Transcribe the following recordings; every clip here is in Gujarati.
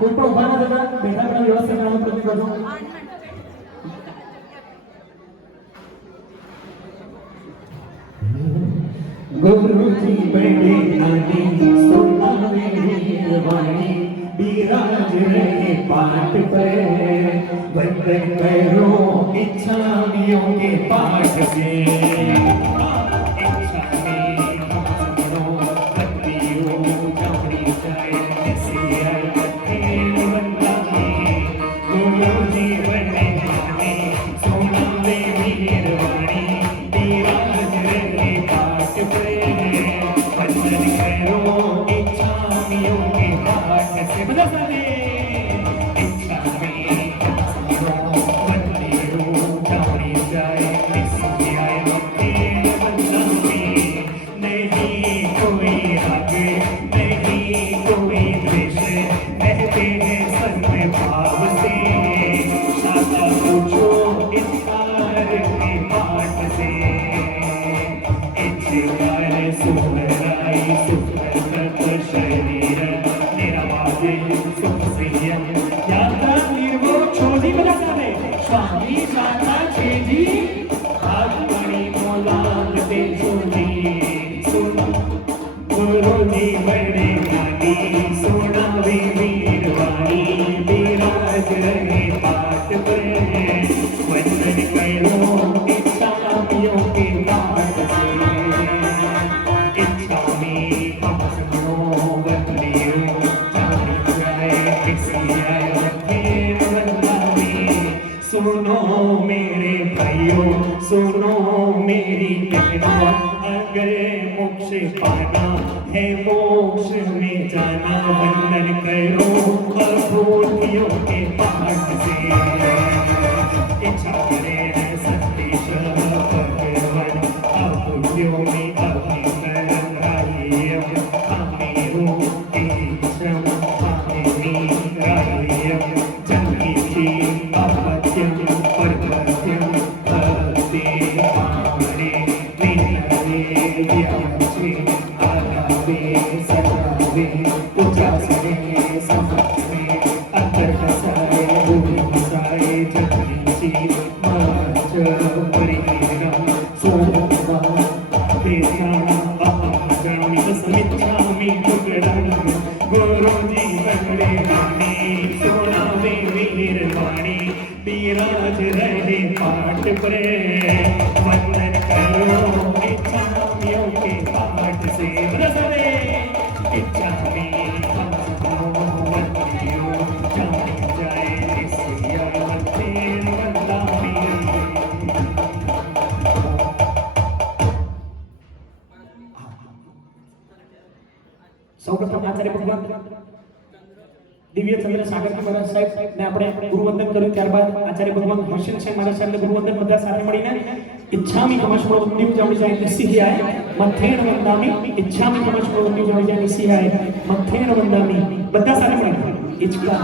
કોઈ પણ ઉભા ના થતા બેઠા બેઠા વ્યવસ્થિત નામ પ્રતિ કરજો. गुरुजी बड़े आने सुनावे वीरवाणी बिराज रहे पाठ पर वंदन करो इच्छामियों के पाठ से सुनो मेरे भाइयों सुनो मेरी बहनों अगर मोक्ष पाना है मोक्ष में जाना वंदन करो अभूतियों के पाठ से इच्छा करे सतीश भगवान अभूतियों में સૌપ્રથમ આચાર્ય ભગવાન દિવ્ય ચંદ્ર સાગરજી મહારાજ સાહેબ ને આપણે ગુરુવંદન કર્યું ત્યારબાદ આચાર્ય ભગવાન હર્ષિલ છે મહારાજ સાહેબને ગુરુવંદન બધા સાથે મળીને इच्छामि कमश्मवन्ति जामिजाय निस्सिहाय मथेन वंदामि इच्छामि कमश्मवन्ति जामिजाय निस्सिहाय मथेन वंदामि બધા સાથે મળીને इच्छा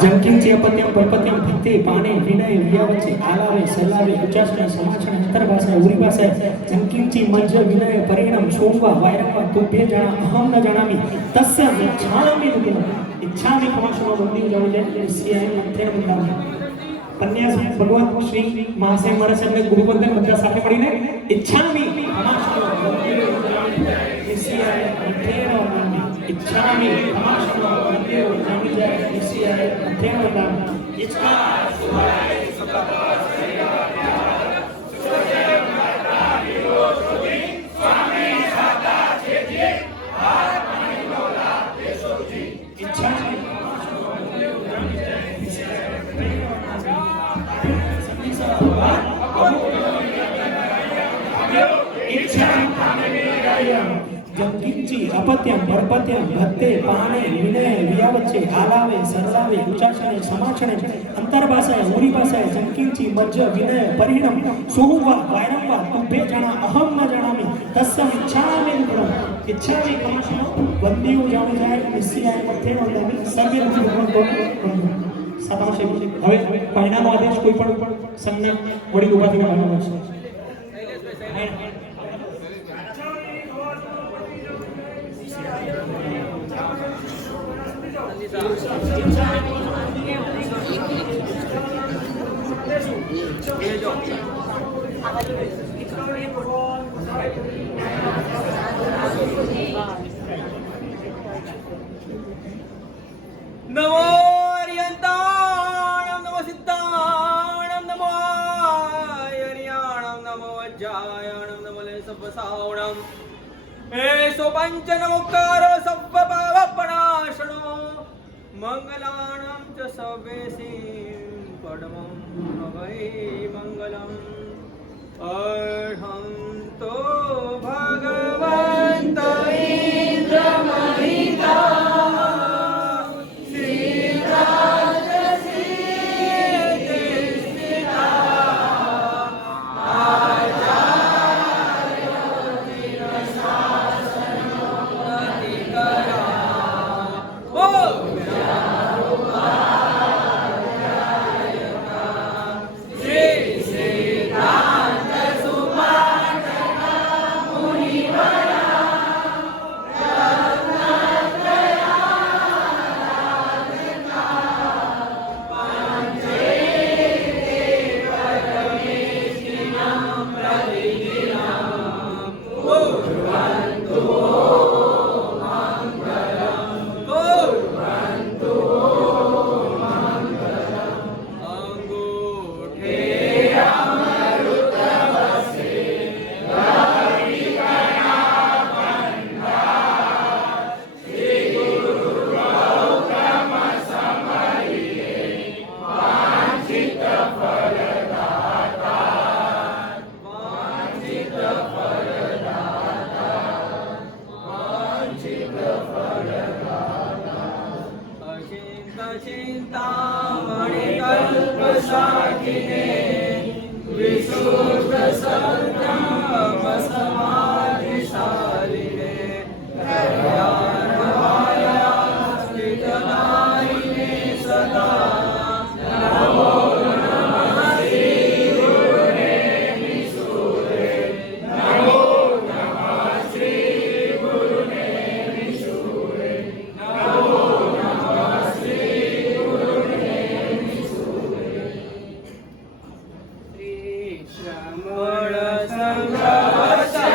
जंकिंची अपत्यम परपत्यम भक्ति पाने विनय व्यावचे आलावे सलावे उच्चासने समाचने अंतर्भाषा उरिभाषा जंकिंची मज्ज विनय परिणाम सोमवा वायरवा तुभ्य जाना अहम न जानामि तस्य इच्छामि इच्छामि कमश्मो वंदि जामिजाय निस्सिहाय मथेन वंदामि पन्यास भगवान श्री महाशय महाराज ने गुरुवंदन બધા સાથે મળીને इच्छामि कमश्मो वंदि जामिजाय निस्सिहाय मथेन वंदामि इच्छामि कमश्मो वंदि जामिजाय निस्सिहाय मथेन वंदामि इच्छा सुहाय सुखदा जंकिंच જંકિંચી અપત્યમ પરપત્યમ ભત્તે પાણે વિનય વ્યાવચ્ચે આલાવે સરલાવે ઉચાસને સમાચણે અંતરભાષાએ ઉરીભાષાએ જંકિંચી મજ્જ વિનય પરિણમ સોહુવા વાયરંવા તુભ્ય જણા અહમ ન જણામી તસ્સમ ઇચ્છામે ગુણમ ઇચ્છામે કમશનો વંદ્યુ જાણે જાય નિશ્ચયાય મધ્ય નોંધાવી સર્વે ભગવાન સાતાશે હવે પહેલાનો આદેશ કોઈ પણ સંજ્ઞા વડી ઉભા થઈને આવવાનો છે નમો અર્યંતાણમ નમો સિદ્ધાણમ નમો આયર્યાણમ નમો વજ્જાયણમ નમો લેસવસાવણમ એસો પંચ નમોકારો સવ્વ પાવપણાશણો મંગલાણમ ચ સવેસીમ પડમં વૈ મંગલમ અર્હં તો ભગવંત ઇન્દ્રમહિતા चिंतामणि कल्पसाकिने विशुद्ध सत्तम समाधिशालिने कल्याणवाया स्थितदायिने सदा नमो नमः श्री गुरुदेवी सूरे नमो नमः श्री गुरुदेवी सूरे नमो श्री श्रमण संघ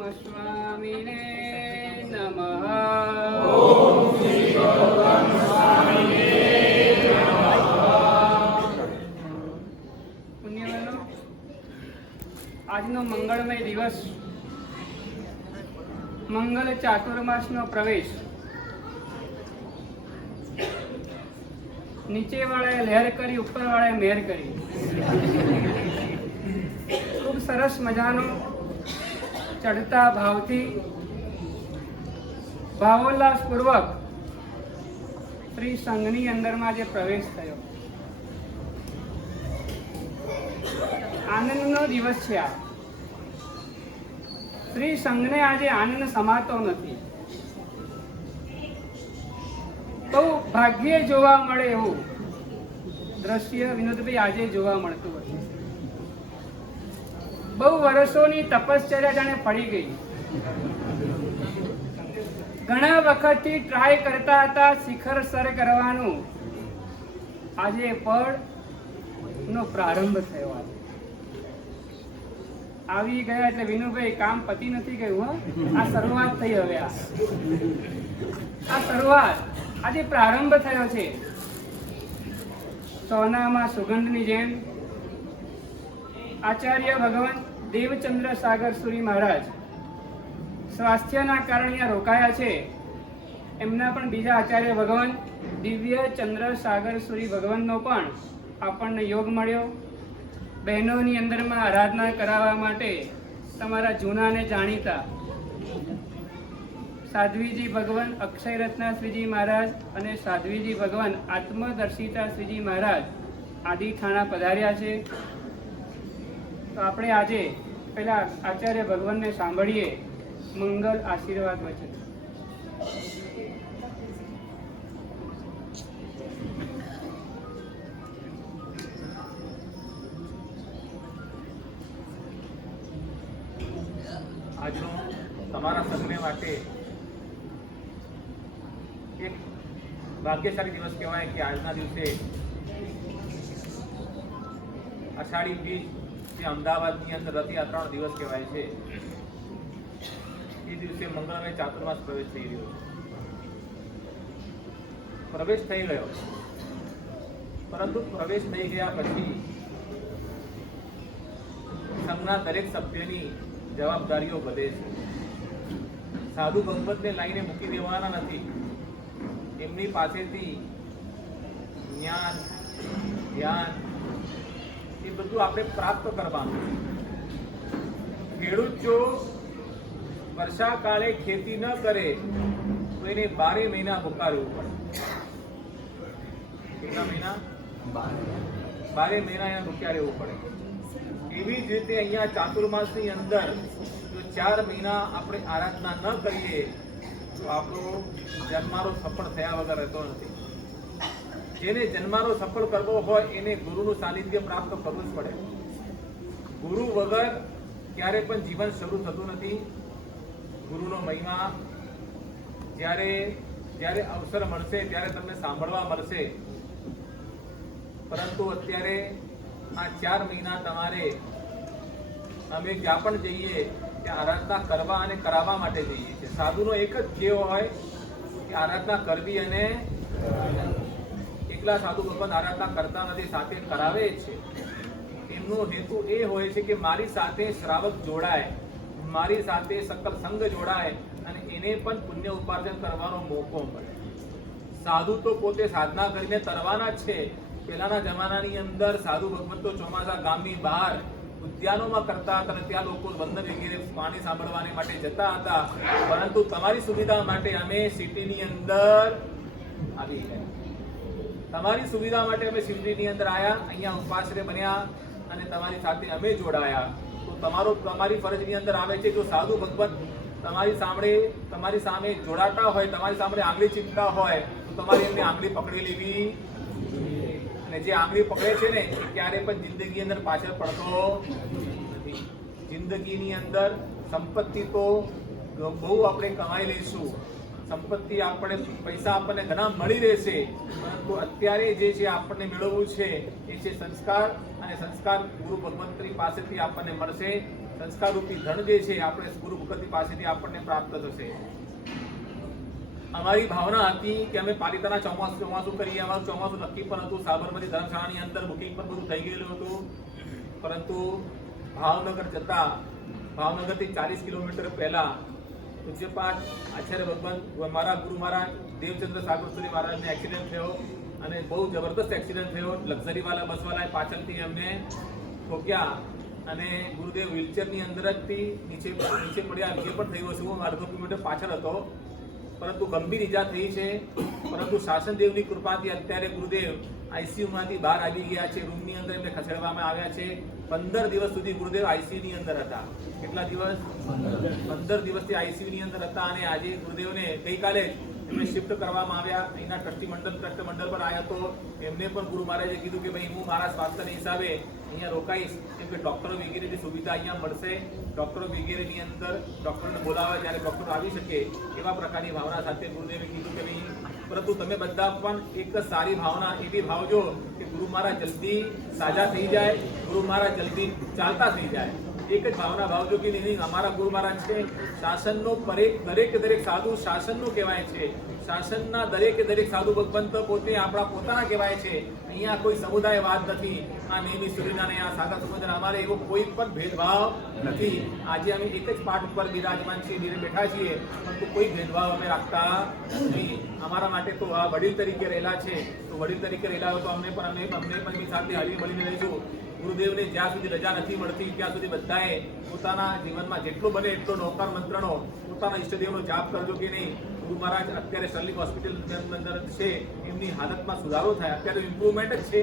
સ્વામીને નમઃ. પુણ્યવાનો, આજનો મંગળમય દિવસ, મંગલ ચાતુર્માસનો પ્રવેશ. નીચે વાળાએ લહેર કરી, ઉપર વાળાએ મહેર કરી. ખૂબ સરસ મજાનો ચડતા ભાવથી ભાવોલ્લાસ પૂર્વક શ્રી સંઘની અંદરમાં જે પ્રવેશ થયો, આનંદનો દિવસ છે આ. શ્રી સંઘને આજે આનંદ સમાતો નથી. બહુ ભાગ્યે જોવા મળે એવું દ્રશ્ય વિનોદભાઈ આજે જોવા મળતું હતું. બહુ વર્ષોની તપશ્ચર્યા જાણે પડી ગઈ. ઘણા વખતથી ટ્રાય કરતા હતા શિખર સર કરવાનું. આજે પળનો પ્રારંભ થયો. આવી ગયા એટલે વિનુભાઈ કામ પતી નથી ગયું. આ શરૂઆત થઈ. હવે આ શરૂઆત, આજે પ્રારંભ થયો છે. સોનામાં સુગંધની જેમ આચાર્ય ભગવાન દેવચંદ્ર સાગર સુરી મહારાજ સ્વાસ્થ્યના કારણે અહીંયા રોકાયા છે. એમના પણ બીજા આચાર્ય ભગવાન દિવ્ય ચંદ્ર સાગર સુરી ભગવાનનો પણ આપણને યોગ મળ્યો. બહેનોની અંદરમાં આરાધના કરાવવા માટે તમારા જૂના ને જાણીતા સાધ્વીજી ભગવાન અક્ષય રત્ના શ્રીજી મહારાજ અને સાધ્વીજી ભગવાન આત્મદર્શિતા શ્રીજી મહારાજ આદિ થાણા પધાર્યા છે. તો આપણે આજે પેલા આચાર્ય ભગવાનને સાંભળીએ મંગલ આશીર્વાદ વચન. આજનો તમારા સંઘને માટે એક ભાગ્યશાળી દિવસ કહેવાય કે આજના દિવસે અષાઢી બીજ જે અમદાવાદની અંદર રથયાત્રાનો દિવસ કહેવાય છે, એ દિવસે મંગળમય ચાતુર્માસ પ્રવેશ થઈ રહ્યો છે. પ્રવેશ થઈ ગયો, પરંતુ પ્રવેશ થઈ ગયા પછી સંઘના દરેક સભ્યની જવાબદારીઓ વધે છે. સાધુ ભગવતને લાઈને મૂકી દેવાના નથી. એમની પાસેથી જ્ઞાન, ધ્યાન એ બધું આપણે પ્રાપ્ત કરવાનું. ખેડૂત જો વર્ષા કાળે ખેતી ન કરે તો એને 12 મહિના ભૂખા રહેવું પડે. કેટલા મહિના? 12 મહિના એને ભૂખ્યા રહેવું પડે. એવી જ રીતે અહીંયા ચાતુર્માસની અંદર જો 4 મહિના આપણે આરાધના ન કરીએ તો આપણો જન્મારો સફળ થયા વગર રહેતો નથી. જેને જન્મારો સફળ કરવો હોય એને ગુરુનું સાનિધ્ય પ્રાપ્ત કરવું જ પડે. ગુરુ વગર ક્યારે પણ જીવન શરૂ થતું નથી. ગુરુનો મહિમા જ્યારે અવસર મળશે ત્યારે તમને સાંભળવા મળશે. પરંતુ અત્યારે આ 4 મહિના તમારે અમે જ્યાં પણ જઈએ ત્યાં આરાધના કરવા અને કરાવવા માટે જઈએ છીએ. સાધુનો એક જ ધ્યેય હોય કે આરાધના કરવી, અને એકલા સાધુ ભગવાન આરાધના કરતા નથી, સાથે કરાવે જ છે. એમનો હેતુ એ હોય છે કે મારી સાથે શ્રાવક જોડાય, મારી સાથે સકલ સંઘ જોડાય અને એને પણ પુણ્ય ઉપાર્જન કરવાનો મોકો મળે. સાધુ તો પોતે સાધના કરીને તરવાના જ છે. પહેલાના જમાનાની અંદર સાધુ ભગવંતો ચોમાસા ગામની બહાર ઉદ્યાનોમાં કરતા હતા અને ત્યાં લોકો વંદન વગેરે પાણી સાંભળવાને માટે જતા હતા. પરંતુ તમારી સુવિધા માટે અમે સિટીની અંદર આવી ગયા. તમારી સુવિધા માટે અમે સિટીની અંદર આવ્યા, અહીંયા ઉપાશ્રય બન્યા અને તમારી સાથે અમે જોડાયા. તો તમારી ફરજની અંદર આવે છે કે સાધુ ભગવત તમારી સામે જોડાતા હોય, તમારી સામે આંગળી ચીમતા હોય તો તમારે એમની આંગળી પકડી લેવી. અને જે આંગળી પકડે છે ને એ ક્યારે પણ જિંદગી અંદર પાછળ પડતો નથી. જિંદગીની અંદર સંપત્તિ તો બહુ આપણે કમાઈ લઈશું, સંપત્તિ આપણે પૈસા આપણને ઘણા મળી રહેશે, પરંતુ અત્યારે જે છે આપણને મેળવવું છે એ છે સંસ્કાર, અને સંસ્કાર ગુરુ ભગવંતની પાસેથી આપણને મળશે. સંસ્કાર રૂપી ધન જે છે આપણે ગુરુ ભગવંત પાસેથી આપણને પ્રાપ્ત થશે. અમારી ભાવના હતી કે અમે પાલિતાના ચોમાસું કરીએ. અમારું ચોમાસું નક્કી પણ હતું, સાબરમતી ધર્મશાળાની અંદર બુકિંગ પણ બધું થઈ ગયેલું હતું, પરંતુ ભાવનગર જતા ભાવનગરથી 40 કિલોમીટર પહેલા પૂજ્યપાદ આચાર્ય ભગવાન મારા ગુરુ મહારાજ દેવચંદ્ર સાગરસુરી મહારાજને એક્સિડન્ટ થયો, અને બહુ જબરદસ્ત એક્સિડન્ટ થયો. લક્ઝરીવાળા બસવાળાએ પાછળથી એમને ઠોક્યા, અને ગુરુદેવ વ્હીલચેરની અંદર જ નીચે પડ્યા. નીચે પણ થયું હશે, હું અડધો કિલોમીટર પાછળ હતો, પરંતુ ગંભીર ઈજા થઈ છે. પરંતુ શાસનદેવની કૃપાથી અત્યારે ગુરુદેવ આઈસીયુમાંથી બહાર આવી ગયા છે. રૂમની અંદર એમને ખસેડવામાં આવ્યા છે. 15 દિવસ સુધી ગુરુદેવ આઈસીયુની અંદર હતા. કેટલા દિવસ? 15 દિવસથી આઈસીયુની અંદર હતા, અને આજે ગુરુદેવને ગઈકાલે એમને શિફ્ટ કરવામાં આવ્યા. અહીંના ટ્રસ્ટ મંડળ પર આવ્યા, તો એમને પણ ગુરુ મહારાજે કીધું કે ભાઈ હું મારા સ્વાસ્થ્યના હિસાબે અહીંયા રોકાઈશ, કેમ કે ડૉક્ટરો વગેરેની સુવિધા અહીંયા મળશે. ડૉક્ટરો વગેરેની અંદર ડૉક્ટરને બોલાવે જ્યારે ડૉક્ટરો આવી શકે એવા પ્રકારની ભાવના સાથે ગુરુદેવે કીધું કે ભાઈ, પરંતુ તમે બધા પણ એક સારી ભાવના એવી ભાવજો કે ગુરુ મહારાજ જલ્દી સાજા થઈ જાય, ગુરુ મહારાજ જલ્દી ચાલતા થઈ જાય. એક જ ભાવના ભાવજો કે નહીં, અમારા ગુરુ મહારાજ છે શાસનનો દરેક સાધુ શાસનનું કહેવાય છે. શાસનના દરેક સાધુ ભગવંત પોતે આપણા પોતાના કહેવાય છે. અહીંયા કોઈ સમુદાય વાત નથી. આ નેમી સુરીના ને આ સાગર સમુદ્ર અમારે એવો કોઈ પણ ભેદભાવ નથી. આજે અમે એક જ પાઠ ઉપર બિરાજમાન છીએ, બેઠા છીએ, પરંતુ કોઈ ભેદભાવ અમે રાખતા નથી. અમારા માટે તો આ વડીલ તરીકે રહેલા છે, તો વડીલ તરીકે રહેલા હોય તો અમને પણ એમની સાથે હળી મળીને રહીશું. ગુરુદેવને જ્યાં સુધી રજા નથી મળતી ત્યાં સુધી બધાએ પોતાના જીવનમાં જેટલો બને એટલો નૌકાર મંત્રનો પોતાના ઈષ્ટદેવનો જાપ કરજો કે નહીં. ગુરુ મહારાજ અત્યારે સલીમ હોસ્પિટલ અંદર છે, એમની હાલતમાં સુધારો થાય. અત્યારે ઇમ્પ્રુવમેન્ટ જ છે,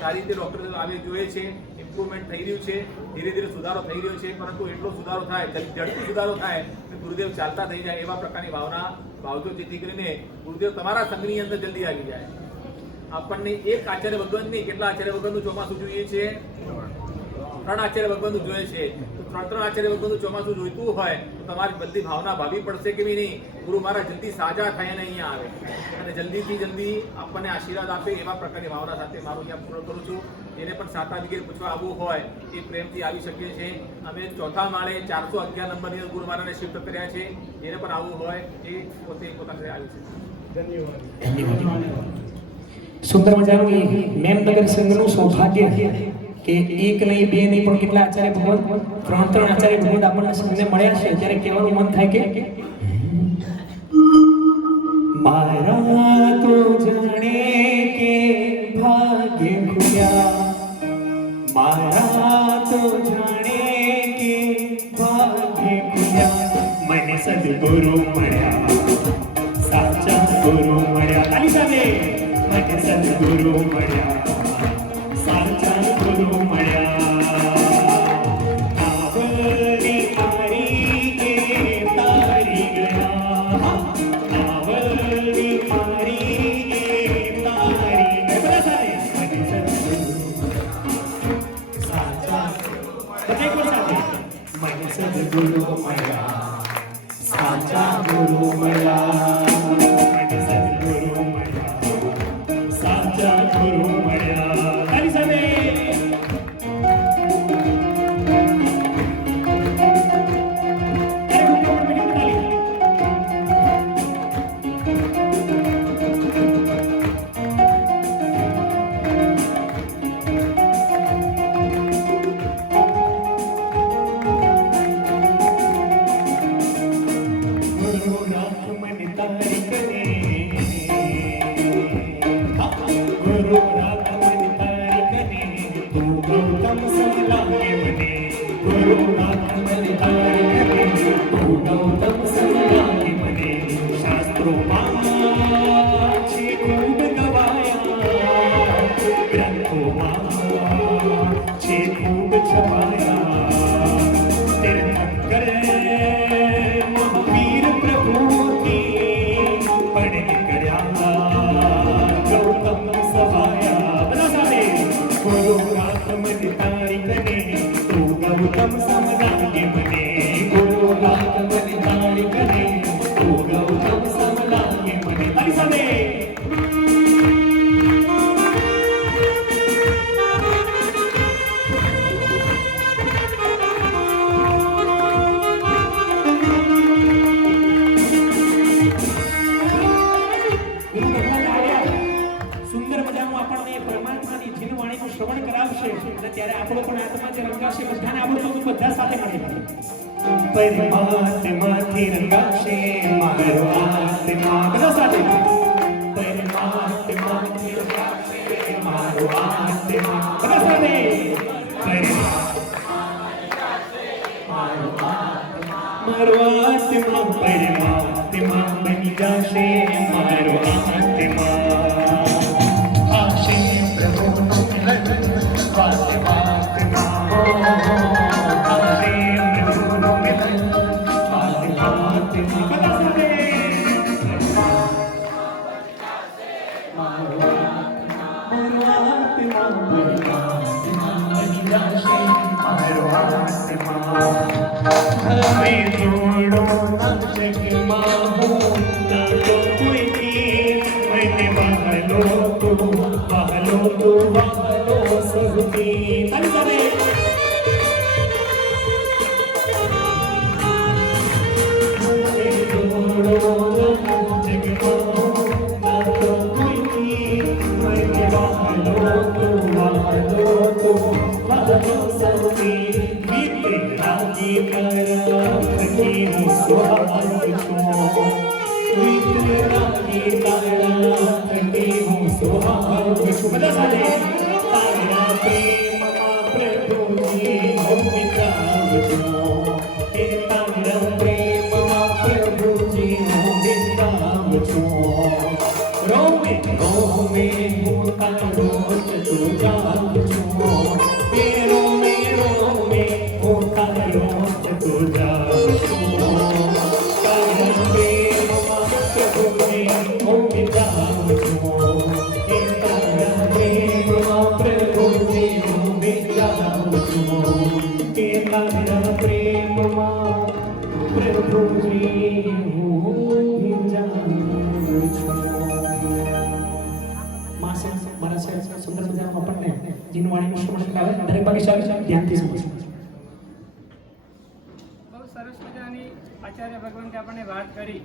સારી રીતે ડૉક્ટર આવી જોઈએ છે, ઇમ્પ્રુવમેન્ટ થઈ રહ્યું છે, ધીરે ધીરે સુધારો થઈ રહ્યો છે, પરંતુ એટલો સુધારો થાય, ઝડપી સુધારો થાય કે ગુરુદેવ ચાલતા થઈ જાય એવા પ્રકારની ભાવના ભાવજો, જેથી કરીને ગુરુદેવ તમારા સંઘની અંદર જલ્દી આવી જાય. આપણને એક આચાર્ય ભગવાનની કેટલા આચાર્ય ભગવાનનું ચોમાસું જોઈએ છે? 3 આચાર્ય ભગવાનનું જોઈએ છે. તો 3 આચાર્ય ભગવાનનું ચોમાસું જોઈતું હોય તો તમારી બધી ભાવના ભાવી પડશે કે નહીં, ગુરુ મારા જલ્દી સાજા થાય અને અહીંયા આવે અને જલ્દીથી જલ્દી આપણને આશીર્વાદ આપે એવા પ્રકારની ભાવના સાથે મારું અહીંયા પૂર્ણ કરું છું. જેને પણ સાતા વિગેરે પૂછવા આવવું હોય એ પ્રેમથી આવી શકીએ છીએ. અમે 4થા માળે 411 નંબરની ગુરુ મહારાજને શિફ્ટ કર્યા છે. જેને પણ આવવું હોય એ પોતે પોતાની આવી છે. ધન્યવાદ. સુંદર મજાનું એ મેમનગર સંઘનું સૌભાગ્ય કે એક નહીં, બે નહીં, પણ કેટલા આચાર્ય ભગવાન? 3 આચાર્ય ભગવાન આપણને સંઘને મળ્યા છે. ત્યારે કહેવાનું મન થાય કે મારા તો જાણે કે ભાગ્ય ખુલ્યા, મારા તો જાણે કે ભાગ્ય ખુલ્યા, મને સદગુરુ મળ્યા, સાચા ગુરુ મળ્યા. આલી સામે મને સદગુરુ મળ્યા, સાચા ગુરુ મળ્યા. આવરી મારી કે તારી ગયા, આવરી મારી કે તારી ગયા. મને સદગુરુ સાચા મને સદગુરુ મળ્યા, સાચા ગુરુ મળ્યા. ગૌતમ સમલા બધા સાથે મળી પરમાત્માથી રંગાશે મારો આત્મા બધા સાથે પરમાત્માથી રંગાશે મારો આત્મા બધા સાથે મારો આત્મા પરમાત્મા બની જશે મારો આત્મા આશે પ્રભુનું મિલન આત્મા આશે પ્રભુનું મિલન આત્મા બધા સાથે મારો આત્મા બની જશે મારો આત્મા હવે જોડો જગમાં હું ના તો કોઈથી મને વહાલો તો સહુથી તારી સાથે હવે જોડો જગમાં ના તો કોઈથી મને વહાલો તો સહુથી રાજી તારા થકી હું સ્વભાવ છું રાજી તારા થકી હું સ્વભાવ છું બધા સાથે તારા પ્રેમમાં પ્રભુજી હું વિતાવ છું હે તારા પ્રેમમાં પ્રભુજી હું વિતાવ છું રોમે રોમે હું તારો તું જાઉં છું હે રોમે રોમે હું તારો તું જાઉં છું તારા પ્રેમમાં પ્રભુજી હું વિતાવ છું હે તારા પ્રેમમાં પ્રભુજી હું વિતાવ છું હે તારા પ્રેમમાં પ્રભુજી હું વિતાવ છું મારા સુંદર મજાનું આપણને જીનવાણીનું શ્રવણ કરાવે દરેક ભાગ્યશાળી ધ્યાનથી સમજવું બહુ સરસ મજાની આચાર્ય ભગવાન આપણને વાત કરી.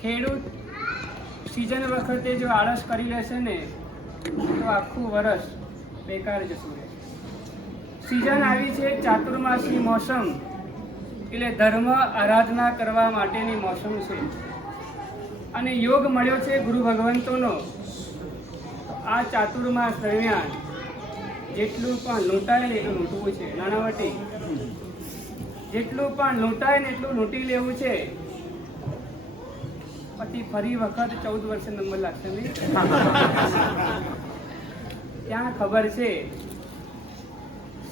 ખેડૂત સિઝન વખતે જો આળસ કરી લેશે ને તો આખું વર્ષ બેકાર જતું રહે. સિઝન આવી છે ચાતુર્માસી મોસમ એટલે ધર્મ આરાધના કરવા માટેની મોસમ છે અને યોગ મળ્યો છે ગુરુ ભગવંતોનો. આ ચાતુર્માસ દરમિયાન જેટલું પણ લૂંટાય ને એટલું લૂંટવું છે. નાણાવટી જેટલું પણ લૂંટાય ને એટલું લૂંટી લેવું છે. પછી ફરી વખત 14 વર્ષે નંબર લાગશે નહીં. ત્યાં ખબર છે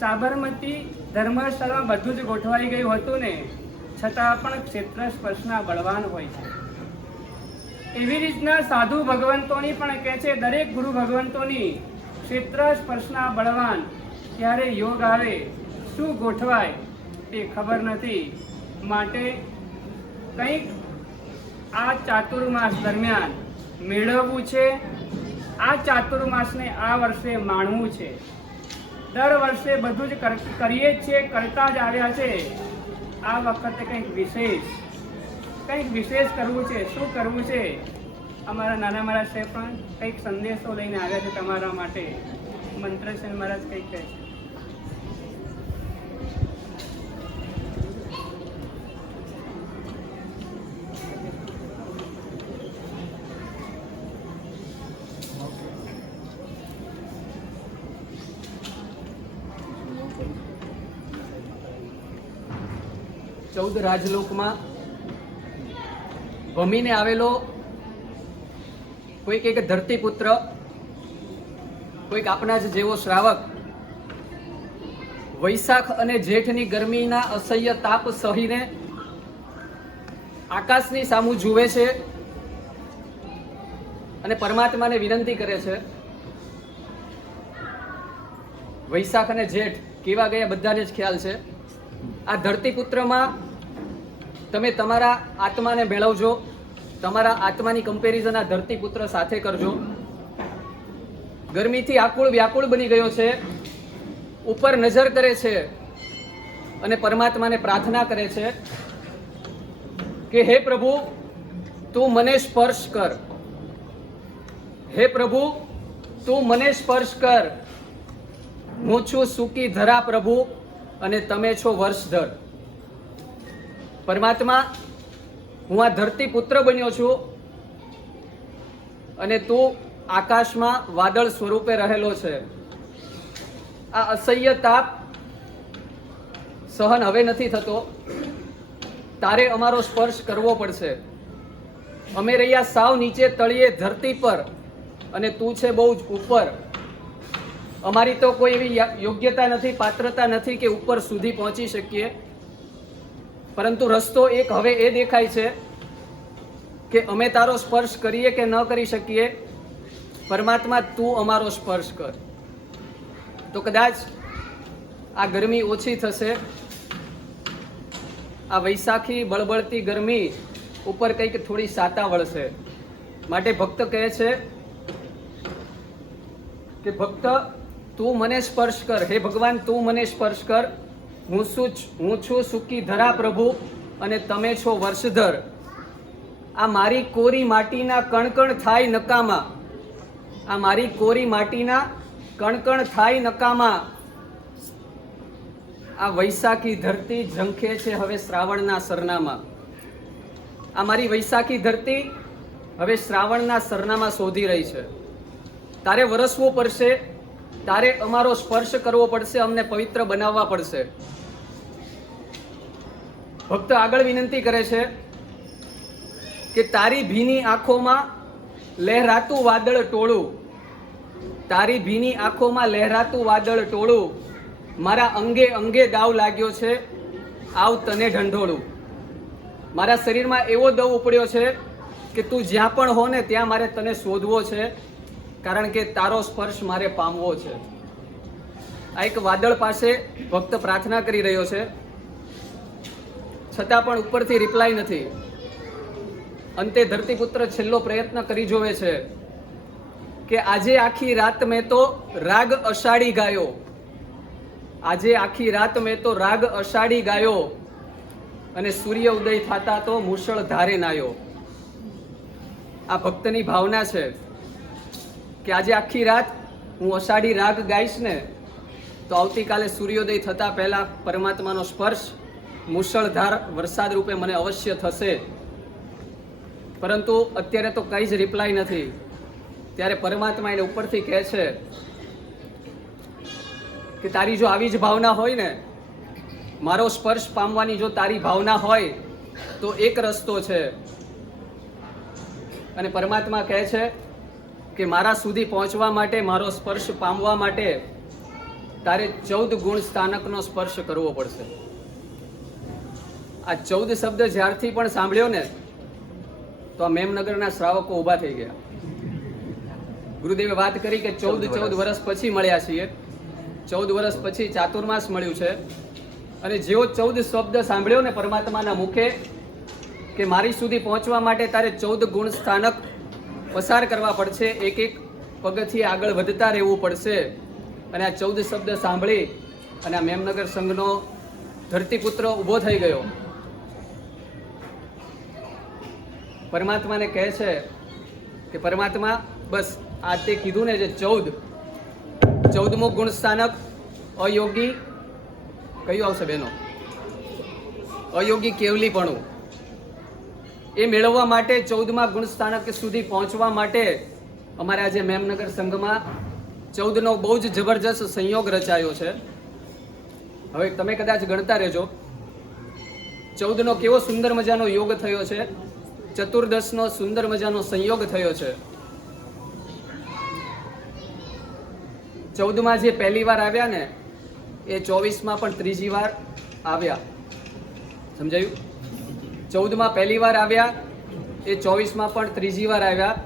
સાબરમતી ધર્મસ્થળમાં બધું જ ગોઠવાઈ ગયું હતું ને છતાં પણ ક્ષેત્ર સ્પર્શના બળવાન હોય છે. એવી રીતના સાધુ ભગવંતોની પણ કહે છે દરેક ગુરુ ભગવંતોની ક્ષેત્ર સ્પર્શના બળવાન. ત્યારે યોગ આવે શું ગોઠવાય તે ખબર નથી. માટે કંઈક આ ચાતુર્માસ દરમિયાન મેળવવું છે. આ ચાતુર્માસને આ વર્ષે માણવું છે. દર વર્ષે બધું જ કરીએ જ છીએ, કરતા જ આવ્યા છે. આ વખતે કંઈક વિશેષ કરવું છે. શું કરવું છે? અમારા નાના મહારાજ સાહેબ પણ કંઈક સંદેશો લઈને આવ્યા છે તમારા માટે. મંત્રસેન મહારાજ કંઈક કહે છે. ચૌદ રાજલોકમાં ભમીને આવેલો કોઈક એક ધરતીપુત્ર, કોઈક આપણા જ જેવો શ્રાવક વૈશાખ અને જેઠની ગરમીના અસહ્ય તાપ સહીને આકાશની સામું જુએ છે અને પરમાત્માને વિનંતી કરે છે. વૈશાખ અને જેઠ કેવા ગયા બધાને જ ખ્યાલ છે. આ ધરતીપુત્રમાં તમે તમારા આત્માને મેળવજો, તમારા આત્માની કમ્પેરિઝન આ ધરતીપુત્ર સાથે કરજો. ગરમીથી આકુળ વ્યાકુળ બની ગયો છે, ઉપર નજર કરે છે અને પરમાત્માને પ્રાર્થના કરે છે કે હે પ્રભુ તું મને સ્પર્શ કર, હે પ્રભુ તું મને સ્પર્શ કર. હું છું સૂકી ધરા પ્રભુ, અને તમે છો વર્ષધર. પરમાત્મા, હું આ ધરતી પુત્ર બન્યો છું અને તું આકાશમાં વાદળ સ્વરૂપે રહેલો છે. આ અસહ્ય તાપ સહન હવે નથી થતો. તારે અમારો સ્પર્શ કરવો પડશે. અમે રહ્યા સાવ નીચે તળિયે ધરતી પર અને તું છે બહુ જ ઉપર. અમારી તો કોઈ એવી યોગ્યતા નથી, પાત્રતા નથી કે ઉપર સુધી પહોંચી શકીએ. પરંતુ રસ્તો એક હવે એ દેખાય છે કે અમે તારો સ્પર્શ કરીએ કે ન કરી શકીએ, પરમાત્મા તું અમારો સ્પર્શ કર. તો કદાચ આ ગરમી ઓછી થશે. આ વૈશાખી બળબળતી ગરમી ઉપર કંઈક થોડી સાતા વળશે. માટે ભક્ત કહે છે કે ભક્ત તું મને સ્પર્શ કર. હે ભગવાન, તું મને સ્પર્શ કર. હું છું સૂકી ધરા પ્રભુ અને તમે છો વર્ષધર. આ મારી કોરી માટીના કણકણ થાય નકામા. આ મારી કોરી માટીના કણકણ થાય નકામા. આ વૈશાખી ધરતી ઝંખે છે હવે શ્રાવણના સરનામા. આ મારી વૈશાખી ધરતી હવે શ્રાવણના સરનામા શોધી રહી છે. તારે વરસવું પડશે, તારે અમારો સ્પર્શ કરવો પડશે, અમને પવિત્ર બનાવવા પડશે. ભક્ત આગળ વિનંતી કરે છે કે તારી ભીની આંખોમાં લહેરાતું વાદળ ટોળું, તારી ભીની આંખોમાં લહેરાતું વાદળ ટોળું, મારા અંગે અંગે દાવ લાગ્યો છે, આવ તને ઢંઢોળું. મારા શરીરમાં એવો દવ ઉપડ્યો છે કે તું જ્યાં પણ હો ને ત્યાં મારે તને શોધવો છે, કારણ કે તારો સ્પર્શ મારે પામવો છે. આ એક વાદળ પાસે ભક્ત પ્રાર્થના કરી રહ્યો છે, છતાં પણ ઉપરથી રિપ્લાય નથી. અંતે ધરતીપુત્ર છેલ્લો પ્રયત્ન કરી જોવે છે કે આજે આખી રાત મેં તો રાગ અષાઢી ગાયો, આજે આખી રાત મેં તો રાગ અષાઢી ગાયો અને સૂર્ય ઉદય થતા તો મુશળધારે નાયો. આ ભક્તની ભાવના છે કે આજે આખી રાત હું અષાઢી રાગ ગાઈશ ને તો આવતીકાલે સૂર્યોદય થતા પહેલા પરમાત્માનો સ્પર્શ મુશળધાર વરસાદ રૂપે મને અવશ્ય થશે. પરંતુ અત્યારે તો કંઈ જ રિપ્લાય નથી. ત્યારે પરમાત્મા એને ઉપરથી કહે છે કે તારી જો આવી જ ભાવના હોય ને, મારો સ્પર્શ પામવાની જો તારી ભાવના હોય તો એક રસ્તો છે. અને પરમાત્મા કહે છે કે મારા સુધી પહોંચવા માટે, મારો સ્પર્શ પામવા માટે તારે 14 ગુણ સ્થાનકનો સ્પર્શ કરવો પડશે. આ 14 શબ્દ જ્યારથી પણ સાંભળ્યો ને તો આ મેમનગરના શ્રાવકો ઊભા થઈ ગયા. ગુરુદેવે વાત કરી કે 14 વર્ષ પછી મળ્યા છીએ, 14 વર્ષ પછી ચાતુર્માસ મળ્યું છે. અને જેવો 14 શબ્દ સાંભળ્યો ને પરમાત્માના મુખે કે મારી સુધી પહોંચવા માટે તારે 14 ગુણ સ્થાનક પસાર કરવા પડશે, એક એક પગથી આગળ વધતા રહેવું પડશે. અને આ 14 શબ્દ સાંભળી અને આ મેમનગર સંઘનો ધરતીપુત્ર ઊભો થઈ ગયો. પરમાત્માને કહે છે કે પરમાત્મા, બસ આ તે કીધું ને જે 14મો ગુણ સ્થાનક અયોગી કયું આવશે બહેનો? અયોગી કેવલીપણું. એ મેળવવા માટે 14મા ગુણ સ્થાનક સુધી પહોંચવા માટે અમારે આજે મેમનગર સંઘમાં 14નો બહુ જ જબરજસ્ત સંયોગ રચાયો છે. હવે તમે કદાચ ગણતા રહેજો 14નો કેવો સુંદર મજાનો યોગ થયો છે, ચતુર્દશનો સુંદર મજાનો સંયોગ થયો છે. 14માં જે પહેલી વાર આવ્યા ને એ 24માં પણ ત્રીજી વાર આવ્યા. સમજાયું? 14માં પહેલી વાર આવ્યા, એ 24માં પણ ત્રીજી વાર આવ્યા.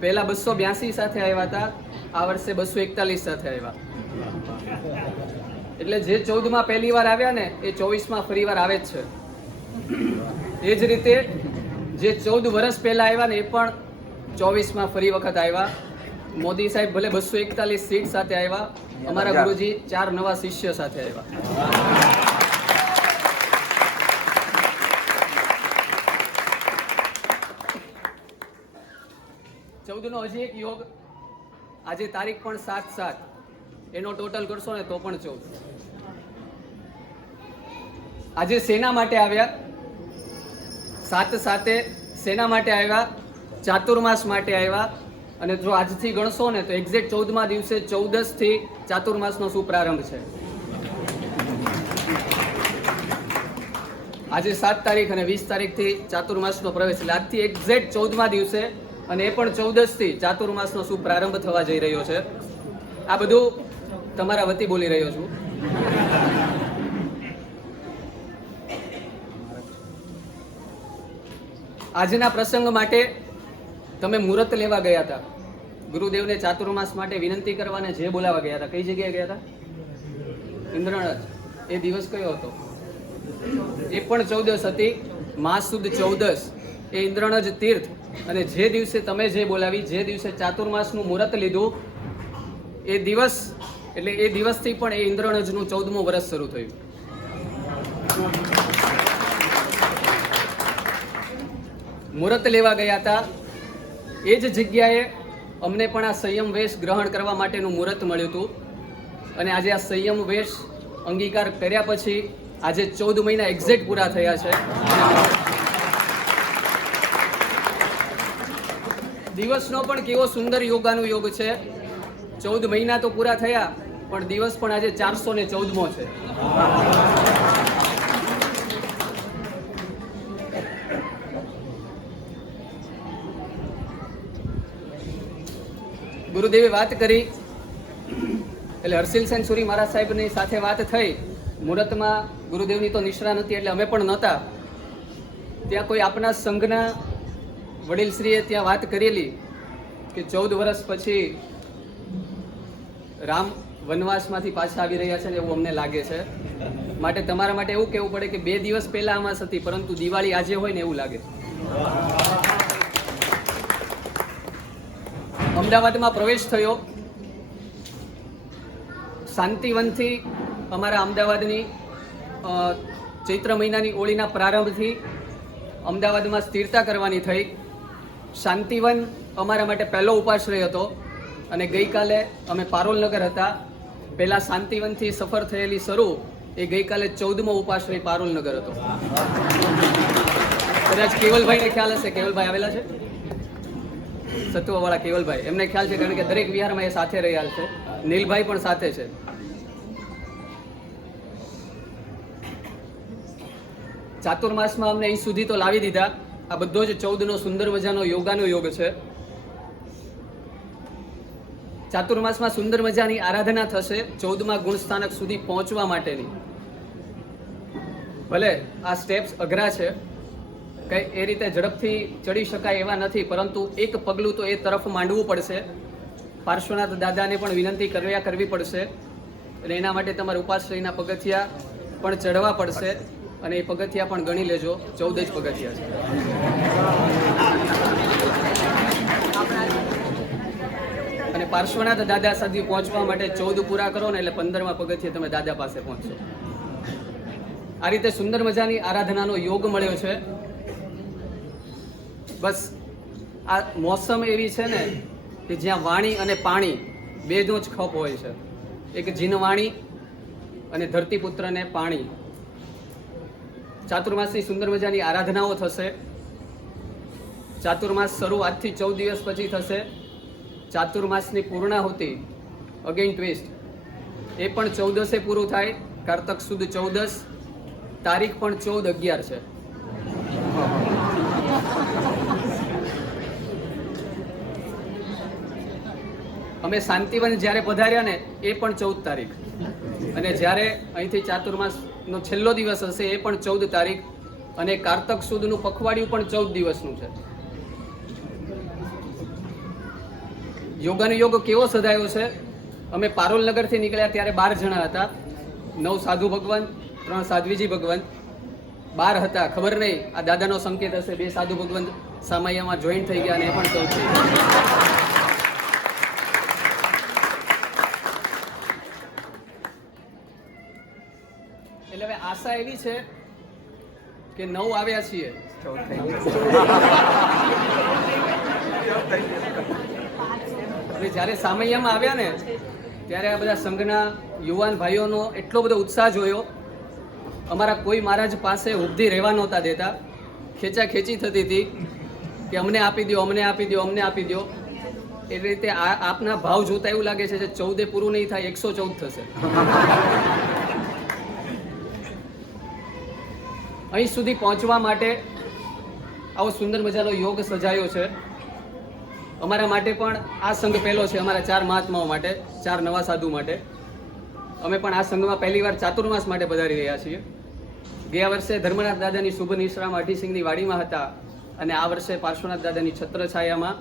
પહેલા 282 સાથે આવ્યા હતા, આ વર્ષે 241 સાથે આવ્યા. એટલે જે 14માં પહેલી વાર આવ્યા ને એ 24માં ફરી વાર આવે જ છે. એ જ રીતે જે 14 વર્ષ પહેલા આવ્યા ને એ પણ 24માં ફરી વખત આવ્યા. મોદી સાહેબ ભલે 241 સીટ સાથે આવ્યા, અમારા ગુરુજી 4 નવા શિષ્ય સાથે આવ્યા. 14નો હજી એક યોગ, આજે તારીખ પણ 7/7, એનો ટોટલ કરશો ને તો પણ 14. આજે શેના માટે આવ્યા? સાથે શેના માટે આવ્યા? ચાતુર્માસ માટે આવ્યા. અને જો આજથી ગણશો ને તો એક્ઝેક્ટ 14મા દિવસે 14 થી ચાતુર્માસનો શુભારંભ છે. આજે 7 તારીખ અને 20 તારીખથી ચાતુર્માસનો પ્રવેશ, એટલે આજથી એક્ઝેક્ટ 14મા દિવસે, અને એ પણ 14 થી ચાતુર્માસનો શુભારંભ થવા જઈ રહ્યો છે. આ બધું તમારા વતી બોલી રહ્યો છું. આજના પ્રસંગ માટે તમે મુહૂર્ત લેવા ગયા હતા. ગુરુદેવને ચાતુર્માસ માટે વિનંતી કરવાને જે બોલાવા ગયા હતા, કઈ જગ્યાએ ગયા હતા? ઇન્દ્રનજ. એ દિવસ કયો હતો? એ પણ 14 હતી, માસ સુદ 14. એ ઇન્દ્રનજ તીર્થ. અને જે દિવસે તમે જે બોલાવી, જે દિવસે ચાતુર્માસનું મુહૂર્ત લીધું, એ દિવસ એટલે એ દિવસથી પણ એ ઇન્દ્રનજનું 14મું વર્ષ શરૂ થયું. મુહૂર્ત લેવા ગયા હતા એ જ જગ્યાએ અમને પણ આ સંયમ વેશ ગ્રહણ કરવા માટેનું મુહૂર્ત મળ્યું હતું. અને આજે આ સંયમ વેશ અંગીકાર કર્યા પછી આજે 14 મહિના એક્ઝેક્ટ પૂરા થયા છે. દિવસનો પણ કેવો સુંદર યોગાનું યોગ છે. 14 મહિના તો પૂરા થયા, પણ દિવસ પણ આજે 414મો છે. ગુરુદેવે વાત કરી એટલે હર્ષિલ સેન સુરી મહારાજ સાહેબની સાથે વાત થઈ. મુહૂર્તમાં ગુરુદેવની તો નિષ્ઠા નથી એટલે અમે પણ નહોતા. ત્યાં કોઈ આપણા સંઘના વડીલશ્રીએ ત્યાં વાત કરેલી કે 14 વર્ષ પછી રામ વનવાસમાંથી પાછા આવી રહ્યા છે ને એવું અમને લાગે છે. માટે તમારા માટે એવું કહેવું પડે કે 2 દિવસ પહેલા અમાસ હતી, પરંતુ દિવાળી આજે હોય ને એવું લાગે. અમદાવાદમાં પ્રવેશ થયો. શાંતિવનથી અમારા અમદાવાદની ચૈત્ર મહિનાની ઓળીના પ્રારંભથી અમદાવાદમાં સ્થિરતા કરવાની થઈ. શાંતિવન અમારા માટે પહેલો ઉપાશ્રય હતો. અને ગઈકાલે અમે પારોલનગર હતા. પહેલાં શાંતિવનથી સફર થયેલી શરૂ, એ ગઈકાલે 14મો ઉપાશ્રય પારોલનગર હતો. કદાચ કેવલભાઈને ખ્યાલ હશે, કેવલભાઈ આવેલા છે, સત્વવાળા કેવલભાઈ, એમને ખ્યાલ છે કારણ કે દરેક વિહારમાં એ સાથે રહ્યા છે. નીલભાઈ પણ સાથે છે. ચાતુર્માસમાં અમને અહીં સુધી તો લાવી દીધા. આ બધો જ 14નો સુંદર મજાનો યોગાનો યોગ છે. ચાતુર્માસમાં સુંદર મજાની આરાધના થશે 14મા ગુણ સ્થાનક સુધી પહોંચવા માટેની. ભલે આ સ્ટેપ્સ અઘરા છે, કઈ એ રીતે ઝડપથી ચડી શકાય એવા નથી, પરંતુ એક પગલું તો એ તરફ માંડવું પડશે. પાર્શ્વનાથ દાદાને પણ વિનંતી કરવી પડશે. અને એના માટે તમારે ઉપાશ્રયના પગથિયા પણ ચડવા પડશે. અને એ પગથિયા પણ ગણી લેજો, 14 જ પગથિયા છે. અને પાર્શ્વનાથ દાદા સુધી પહોંચવા માટે 14 પૂરા કરો ને એટલે 15મા પગથિયે તમે દાદા પાસે પહોંચશો. આ રીતે સુંદર મજાની આરાધનાનો યોગ મળ્યો છે. બસ આ મોસમ એવી છે ને કે જ્યાં વાણી અને પાણી બેનો જ ખપ હોય છે. એક જીનવાણી અને ધરતીપુત્રને પાણી. ચાતુર્માસની સુંદર મજાની આરાધનાઓ થશે. ચાતુર્માસ શરૂ આજથી 14 દિવસ પછી થશે. ચાતુર્માસની પૂર્ણાહુતિ અગેન ટ્વિસ્ટ, એ પણ 14 પૂરું થાય. કારતક સુદ 14, તારીખ પણ 14/11 છે. અમે શાંતિવન જ્યારે પધાર્યા ને એ પણ 14 તારીખ, અને જ્યારે અહીંથી ચાતુર્માસનો છેલ્લો દિવસ હશે એ પણ 14 તારીખ, અને કારતક સુદનું પખવાડિયું પણ 14 દિવસનું છે. યોગાનો યોગ કેવો સધાયો છે. અમે પારોલનગરથી નીકળ્યા ત્યારે 12 જણા હતા. 9 સાધુ ભગવંત, 3 સાધ્વીજી ભગવંત, 12 હતા. ખબર નહીં, આ દાદાનો સંકેત હશે. 2 સાધુ ભગવંત સામૈયામાં જોઈન્ટ થઈ ગયા અને એ પણ 14 થઈ ગયા. એટલે હવે આશા એવી છે કે 9 આવ્યા છીએ. જ્યારે સામૈયામાં આવ્યા ને ત્યારે આ બધા સંઘના યુવાન ભાઈઓનો એટલો બધો ઉત્સાહ જોયો અમારા કોઈ મહારાજ પાસે ઉપધી રહેવા નહોતા દેતા. ખેંચા ખેંચી થતી હતી કે અમને આપી દો, અમને આપી દો, અમને આપી દો. એ રીતે આપના ભાવ જોતા એવું લાગે છે કે 14 પૂરું નહીં થાય, 114 થશે. અહીં સુધી પહોંચવા માટે આવો સુંદર મજાનો યોગ સજાયો છે. અમારા માટે પણ આ સંઘ પહેલો છે, અમારા 4 મહાત્માઓ માટે, 4 નવા સાધુ માટે. અમે પણ આ સંઘમાં પહેલી વાર ચાતુર્માસ માટે પધારી રહ્યા છીએ. ગયા વર્ષે ધર્મનાથ દાદાની શુભ નિશ્રામાં અઢીસિંગની વાડીમાં હતા અને આ વર્ષે પાર્શ્વનાથ દાદાની છત્રછાયામાં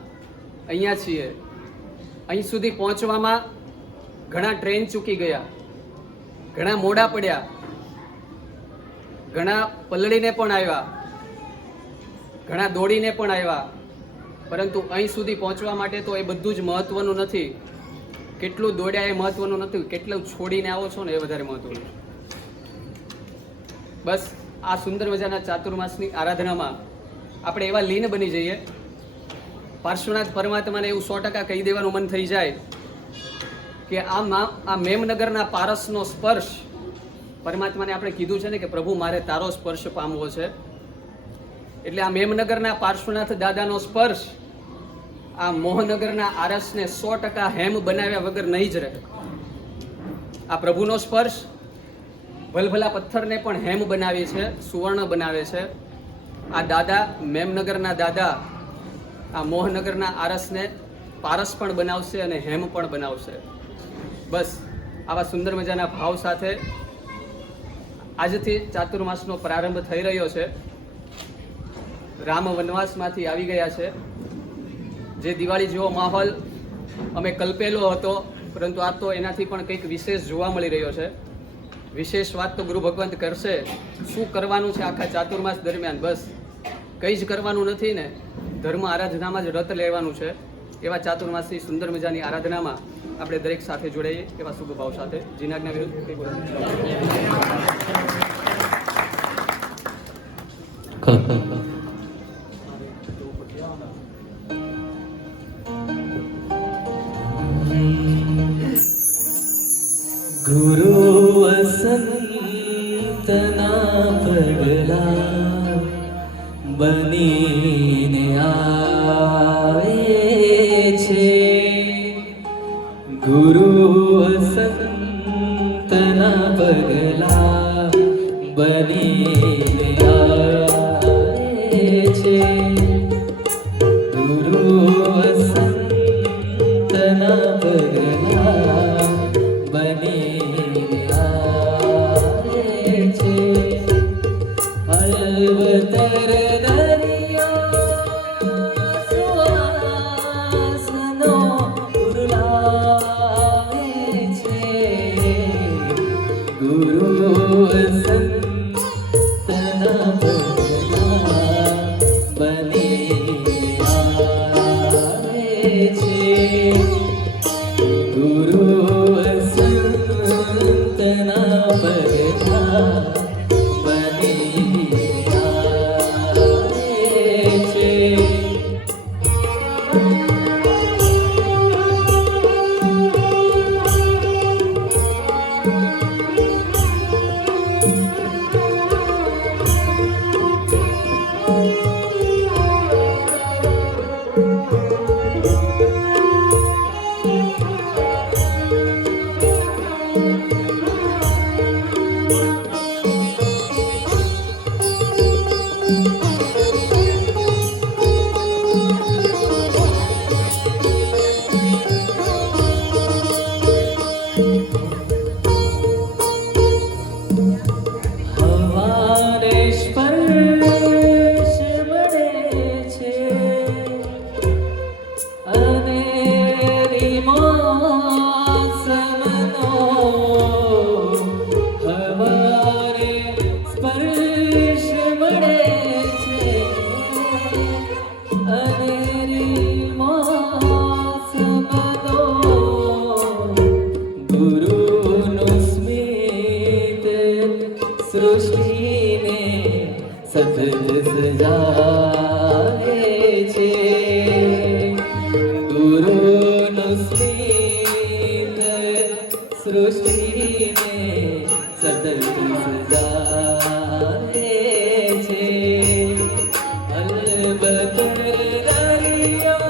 અહીંયા છીએ. અહીં સુધી પહોંચવામાં ઘણા ટ્રેન ચૂકી ગયા, ઘણા મોડા પડ્યા, ઘણા પલળીને પણ આવ્યા, ઘણા દોડીને પણ આવ્યા. પરંતુ અહીં સુધી પહોંચવા માટે તો એ બધું જ મહત્વનું નથી. કેટલું દોડ્યા એ મહત્વનું નથી, કેટલું છોડીને આવો છો ને એ વધારે મહત્વનું. બસ આ સુંદર મજાના ચાતુર્માસની આરાધનામાં આપણે એવા લીન બની જઈએ, પાર્શ્વનાથ પરમાત્માને એવું 100% કહી દેવાનું મન થઈ જાય કે આ મેમનગરના પારસનો સ્પર્શ, પરમાત્માને આપણે કીધું છે ને કે પ્રભુ મારે તારો સ્પર્શ પામવો છે. એટલે આ મેમનગરના પાર્શ્વનાથ દાદાનો સ્પર્શ આ મોહનગરના આરસને 100% હેમ બનાવ્યા વગર નહીં જ રહે. આ પ્રભુનો સ્પર્શ ભલભલા પથ્થરને પણ હેમ બનાવે છે, સુવર્ણ બનાવે છે. આ દાદા, મેમનગરના દાદા, આ મોહનગરના આરસને પારસ પણ બનાવશે અને હેમ પણ બનાવશે. બસ આવા સુંદર મજાના ભાવ સાથે આજથી ચાતુર્માસનો પ્રારંભ થઈ રહ્યો છે. રામ વનવાસમાંથી આવી ગયા છે. જે દિવાળી જેવો માહોલ અમે કલ્પેલો હતો, પરંતુ આ તો એનાથી પણ કંઈક વિશેષ જોવા મળી રહ્યો છે. વિશેષ વાત તો ગુરુ ભગવંત કરશે. શું કરવાનું છે આખા ચાતુર્માસ દરમિયાન? બસ કંઈ જ કરવાનું નથી ને, ધર્મ આરાધનામાં જ રત લેવાનું છે. એવા ચાતુર્માસની સુંદર મજાની આરાધનામાં આપણે દરેક સાથે જોડાઈએ, એવા શુભ ભાવ સાથે. જીનાજ્ઞા વિરુદ્ધ ગુરુ વસંતના પગલા બનીને આવે છે. ગુરુ વસંતના પગલા બનીને આવે છે. ગુરુ વસંતના પગલા બનીને આવે છે. અલવતર દરિયા સુવાસનો ઉરલાવે છે. ગુરુ વસંતના પગલા બનીને આવે છે. ગુરુ વસંતના પગલા બનીને આવે છે. હવારે સ્પર્શ મળે છે અને મોસમનો. હવારે સ્પર્શ મળે છે અને મોસમનો. ગુરુનું સ્મિત સૃષ્ટિને સતત સજાવે છે. ગુરુનું સ્મિત સૃષ્ટિને સતત સજાવે છે અલબત દરિયો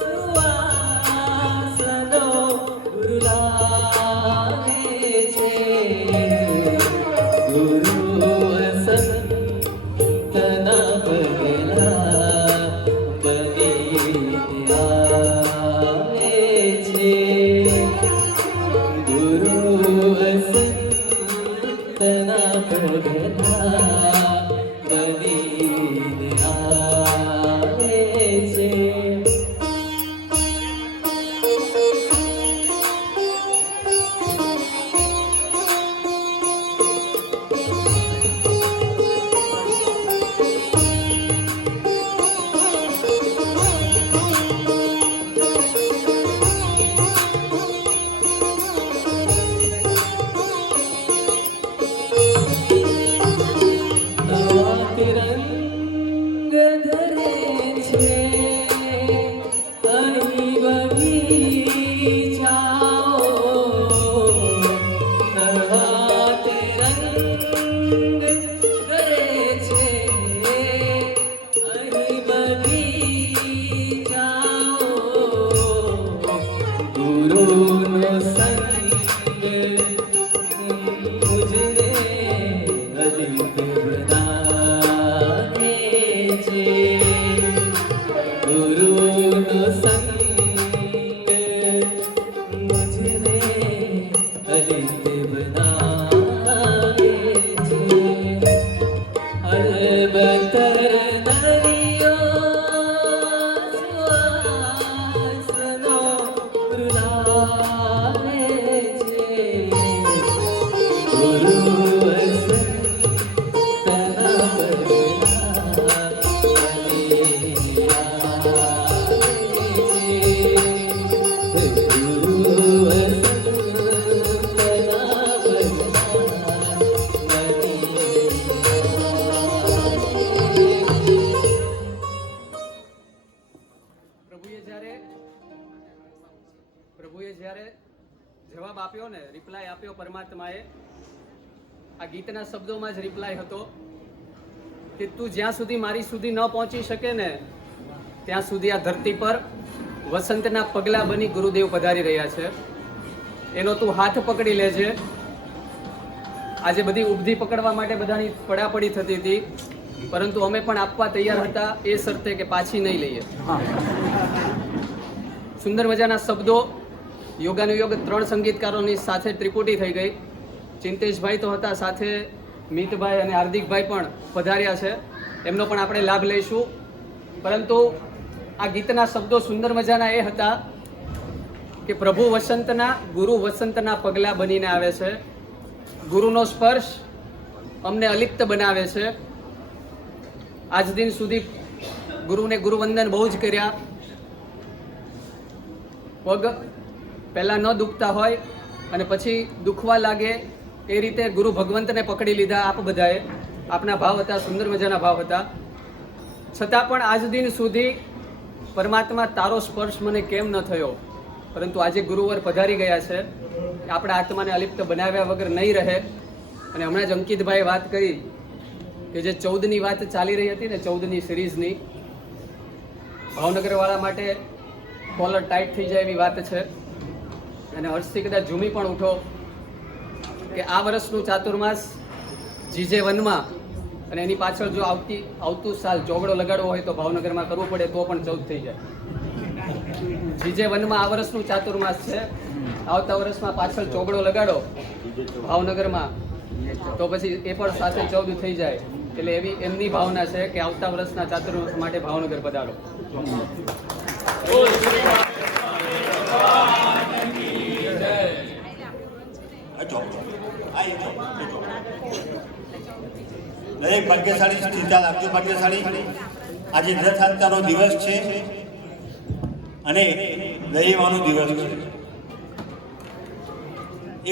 સુવાસનો ગુલાવે છે ગુરુ વસંતના પગલા બની આવે છે ગુરુ વસંતના પગલા બની આવે છે નવા તિરંગ ધરે છે અહીં બગીચાઓ નવા તિરંગ ધરે છે અહીં બગીચાઓ ગુરુનો સંગ મુજને અદિત બનાવે છે ગુરુનો સંગ મુજને અદિત બનાવે છે અલબત દરિયો સુવાસનો રૂલાવે છે ગુરુ વસંતના પગલા બની આવે છે ગુરુ વસંતના પગલા બની પ્રભુએ જ્યારે જવાબ આપ્યો ને, રિપ્લાય આપ્યો પરમાત્માએ, આ ગીતના શબ્દોમાં જ રિપ્લાય હતો કે તું જ્યાં સુધી મારી સુધી ન પહોંચી શકે ને ત્યાં સુધી આ ધરતી પર વસંતના પગલા બની ગુરુદેવ પધારી રહ્યા છે. એનો તું હાથ પકડી લેજે. આજે બધી ઉપધી પકડવા માટે બધાની પડાપડી થતી હતી, પરંતુ અમે પણ આપવા તૈયાર હતા એ શરતે કે પાછી નહીં લઈએ. સુંદર મજાના શબ્દો, યોગાનુયોગ 3 સંગીતકારોની સાથે ત્રિપુટી થઈ ગઈ. ચિંતેશભાઈ તો હતા, સાથે મિતભાઈ અને હાર્દિકભાઈ પણ પધાર્યા છે, એમનો પણ આપણે લાભ લઈશું. પરંતુ આ ગીતના શબ્દો સુંદર મજાના એ હતા કે પ્રભુ વસંતના, ગુરુ વસંતના પગલા બનીને આવે છે. ગુરુનો સ્પર્શ અમને અલિપ્ત બનાવે છે. આજ દિન સુધી ગુરુને ગુરુવંદન બહુ જ કર્યા. પગ પહેલાં ન દુખતા હોય અને પછી દુખવા લાગે એ રીતે ગુરુ ભગવંતને પકડી લીધા. આપ બધાએ આપના ભાવ હતા, સુંદર મજાના ભાવ હતા. છતાં પણ આજ દિન સુધી પરમાત્મા તારો સ્પર્શ મને કેમ ન થયો, પરંતુ આજે ગુરુવર પધારી ગયા છે. આપણા આત્માને અલિપ્ત બનાવ્યા વગર નહીં રહે. અને હમણાં જ અંકિતભાઈએ વાત કરી કે જે 14ની વાત ચાલી રહી હતી ને, 14ની સિરીઝની, ભાવનગરવાળા માટે કોલર ટાઈટ થઈ જાય એવી વાત છે. અને હર્ષથી કદાચ ઝૂમી પણ ઉઠો કે આ વર્ષનું ચાતુર્માસ જીજે વનમાં, અને એની પાછળ જો આવતું સાલ ચોગડો લગાડવો હોય તો ભાવનગરમાં કરવું પડે તો પણ 14 થઈ જાય. જીજે વનમાં આ વર્ષનું ચાતુર્માસ છે. આવતા વર્ષમાં પાછળ ચોગડો લગાડો ભાવનગરમાં તો પછી એ પણ સાથે 14 થઈ જાય. એટલે એવી એમની ભાવના છે કે આવતા વર્ષના ચાતુર્માસ માટે ભાવનગર પધારો. દરેક ભાગ્યશાળી સ્થિતા લાગતી ભાગ્યશાળી આજે રથયાત્રાનો દિવસ છે અને દહીવાનો દિવસ છે.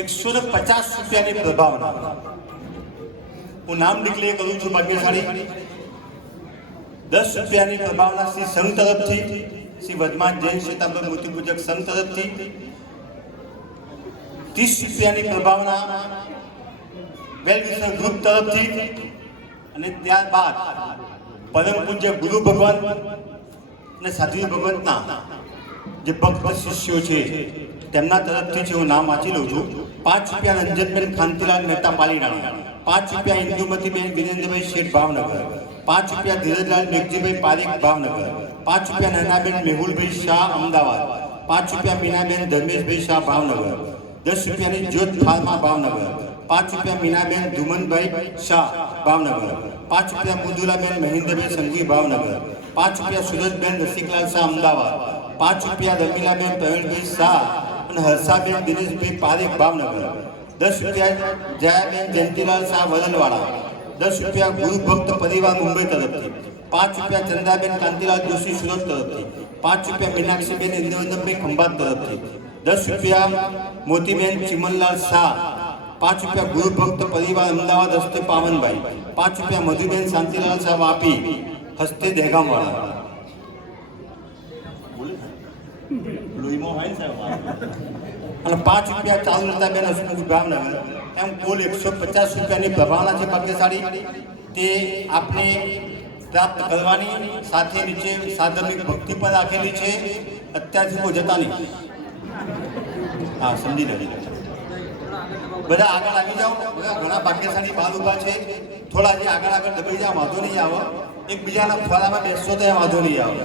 150 રૂપિયાની પ્રભાવના હું નામ ડિક્લેર કરું છું. ભાગ્યશાળી 10 રૂપિયાની પ્રભાવના શ્રી સંઘ તરફથી, શ્રી વર્ધમાન જૈન શ્વેતાંબર મૂર્તિ પૂજક સંઘ તરફથી, 30 રૂપિયાની પ્રભાવના વેલ વિશર ગ્રુપ તરફથી અને ત્યારબાદ પરમ પૂજ્ય ગુરુ ભગવાન અને સાધ્વી ભગવંતના જે ભક્ત શિષ્યો છે તેમના તરફથી જે હું નામ વાંચી લઉં છું. 5 રૂપિયા રંજનબેન કાંતિલાલ મહેતા પાલીરાણા, 5 રૂપિયા ઇન્દુમતીબેન વિરેન્દ્રભાઈ શેઠ ભાવનગર, 5 રૂપિયા ધીરજલાલ મેઘજીભાઈ પારેખ ભાવનગર, 5 રૂપિયા નૈનાબેન મેહુલભાઈ શાહ અમદાવાદ, 5 રૂપિયા મીનાબેન ધર્મેશભાઈ શાહ ભાવનગર, 10 રૂપિયાની જ્યોત ફાર્મા ભાવનગર, 5 રૂપિયા મીનાબેન ધુમનભાઈ શાહ ભાવનગર, 5 રૂપિયા મુદુલાબેન મહેન્દ્રભાઈ સંઘવી ભાવનગર, 5 રૂપિયા સુરજબેન રસિકલાલ શાહ અમદાવાદ, 5 રૂપિયા રમીલાબેન પ્રવીણભાઈ શાહ અને હર્ષાબેન દિનેશભાઈ પારેખ ભાવનગર, 10 રૂપિયા જયાબેન જયંતિલાલ શાહ વલલવાડા, 10 રૂપિયા ગુરુ ભક્ત પરિવાર મુંબઈ તરફથી, 5 રૂપિયા ચંદાબેન કાંતિલાલ જોશી સુરત તરફથી, 5 રૂપિયા મીનાક્ષીબેન ઇન્દ્રવંદનભાઈ ખંભાત તરફથી, 10 રૂપિયા મોતીબેન ચિમનલાલ શાહ, 5 રૂપિયા ગુરુ ભક્ત પરિવાર અમદાવાદ હસ્તે પાવનભાઈ, 5 રૂપિયા મધુબેન શાંતિલાલ શાહ વાપી હસ્તે દહેગામવાળા. અને 5 રૂપિયા ચારુલતાબેન હસમુખ ભાવનગર. એમ કુલ 150 રૂપિયાની પ્રભાવના છે ભાગ્યશાળી. તે આપને પ્રાપ્ત કરવાની સાથે નીચે સાધનિક ભક્તિ પણ રાખેલી છે. અત્યારથી કોઈ જતા નહીં. હા, સમજી લેવી. બધા આગળ આવી જાઓ. બધા ઘણા ભાગ્યશાળી બાલ ઉભા છે. થોડા જે આગળ દબાઈ જાઓ, વાંધો નહીં આવે. એકબીજાના ફોરામાં બેસશો તો એ વાંધો નહીં આવે.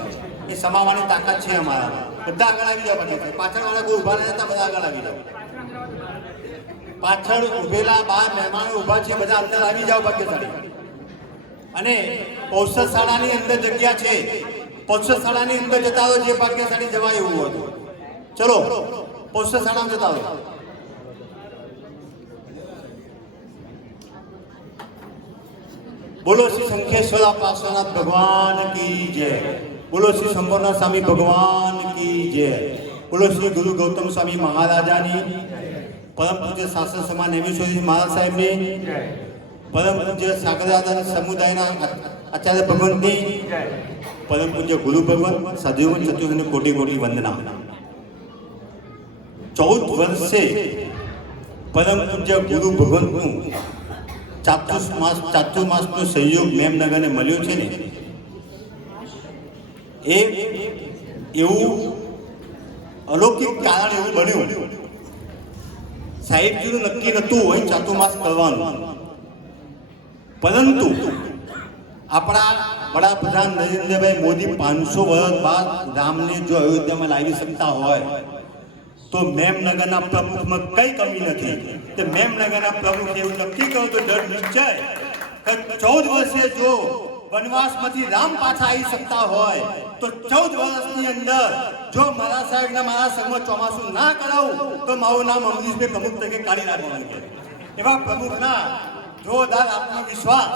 એ સમાવવાની તાકાત છે અમારા. બધા આગળ આવી જાઓ. પાછળ વાળા કોઈ ઉભા નહીં, બધા આગળ આવી જાઓ. પાછળ ઉભેલા 12 મહેમાનો ઉભા છે, બધા અંદર આવી જાઓ ભાગ્યશાળી. અને પૌષશાળાની અંદર જગ્યા છે. પૌષશાળાની અંદર જતા હોય જે ભાગ્યશાળી જવાય એવું હતું. ચલો પૌષશાળામાં જતા હોય. બોલો શ્રી શંખેશ્વર પાર્શ્વનાથ ભગવાન કી જય. બોલો શ્રી શંભરનાથ સ્વામી ભગવાન કી જય. બોલો શ્રી ગુરુ ગૌતમ સ્વામી મહારાજાની, પરમ પૂજ્ય શાસન સમાન નેમિશ્વરી મહારાજ સાહેબની, પરમ પૂજ્ય સાગરદાદા સમુદાયના આચાર્ય ભગવંતની, પરમ પૂજ્ય ગુરુ ભગવાન સદૈવ ચતુર્થને કોટી કોટી વંદના. 14 વર્ષે પરમ પૂજ્ય ગુરુ ભગવંતનું ચાતુર્માસનો સહયોગ મેમનગરને મળ્યો છે ને, એ એવું અલૌકિક કારણ એવું બન્યું. સાહેબજીનું નક્કી નહોતું હોય ચાતુર્માસ કરવાનું, પરંતુ આપણા વડાપ્રધાન નરેન્દ્રભાઈ મોદી 500 વર્ષ બાદ રામને જો અયોધ્યામાં લાવી શકતા હોય તો મેમનગરના પ્રમુખમાં કઈ કમી નથી. તે મેમનગરના પ્રમુખ એવું નક્કી કર્યું તો દૃઢ નિશ્ચય કે 14 વર્ષે જો વનવાસમાંથી રામ પાછા આવી શકતા હોય તો 14 વર્ષની અંદર જો મારા સાહેબને મારા સંઘમાં ચોમાસું ના કરાવું તો મારું નામ અમરીશભાઈ પ્રમુખ તરીકે કાઢી નાખવાનું છે. એવા પ્રમુખના જોરદાર આત્મવિશ્વાસ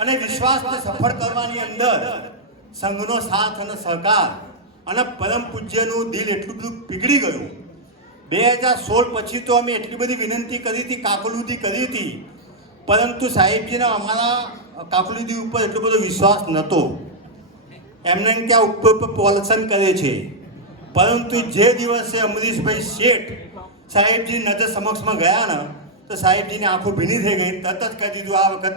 અને વિશ્વાસને સફળ કરવાની અંદર સંઘનો સાથ અને સહકાર અને પરમ પૂજ્યનું દિલ એટલું બધું પીગળી ગયું. 2016 પછી તો અમે એટલી બધી વિનંતી કરી હતી, કાકલુદી કરી હતી, પરંતુ સાહેબજીના અમારા કાકલુદી ઉપર એટલો બધો વિશ્વાસ નહોતો. એમને ત્યાં ઉપર પોલસન કરે છે, પરંતુ જે દિવસે અમરીશભાઈ શેઠ સાહેબજી નજર સમક્ષમાં ગયા ને તો સાહેબજીની આંખો ભીની થઈ ગઈ. તરત જ કહી દીધું આ વખત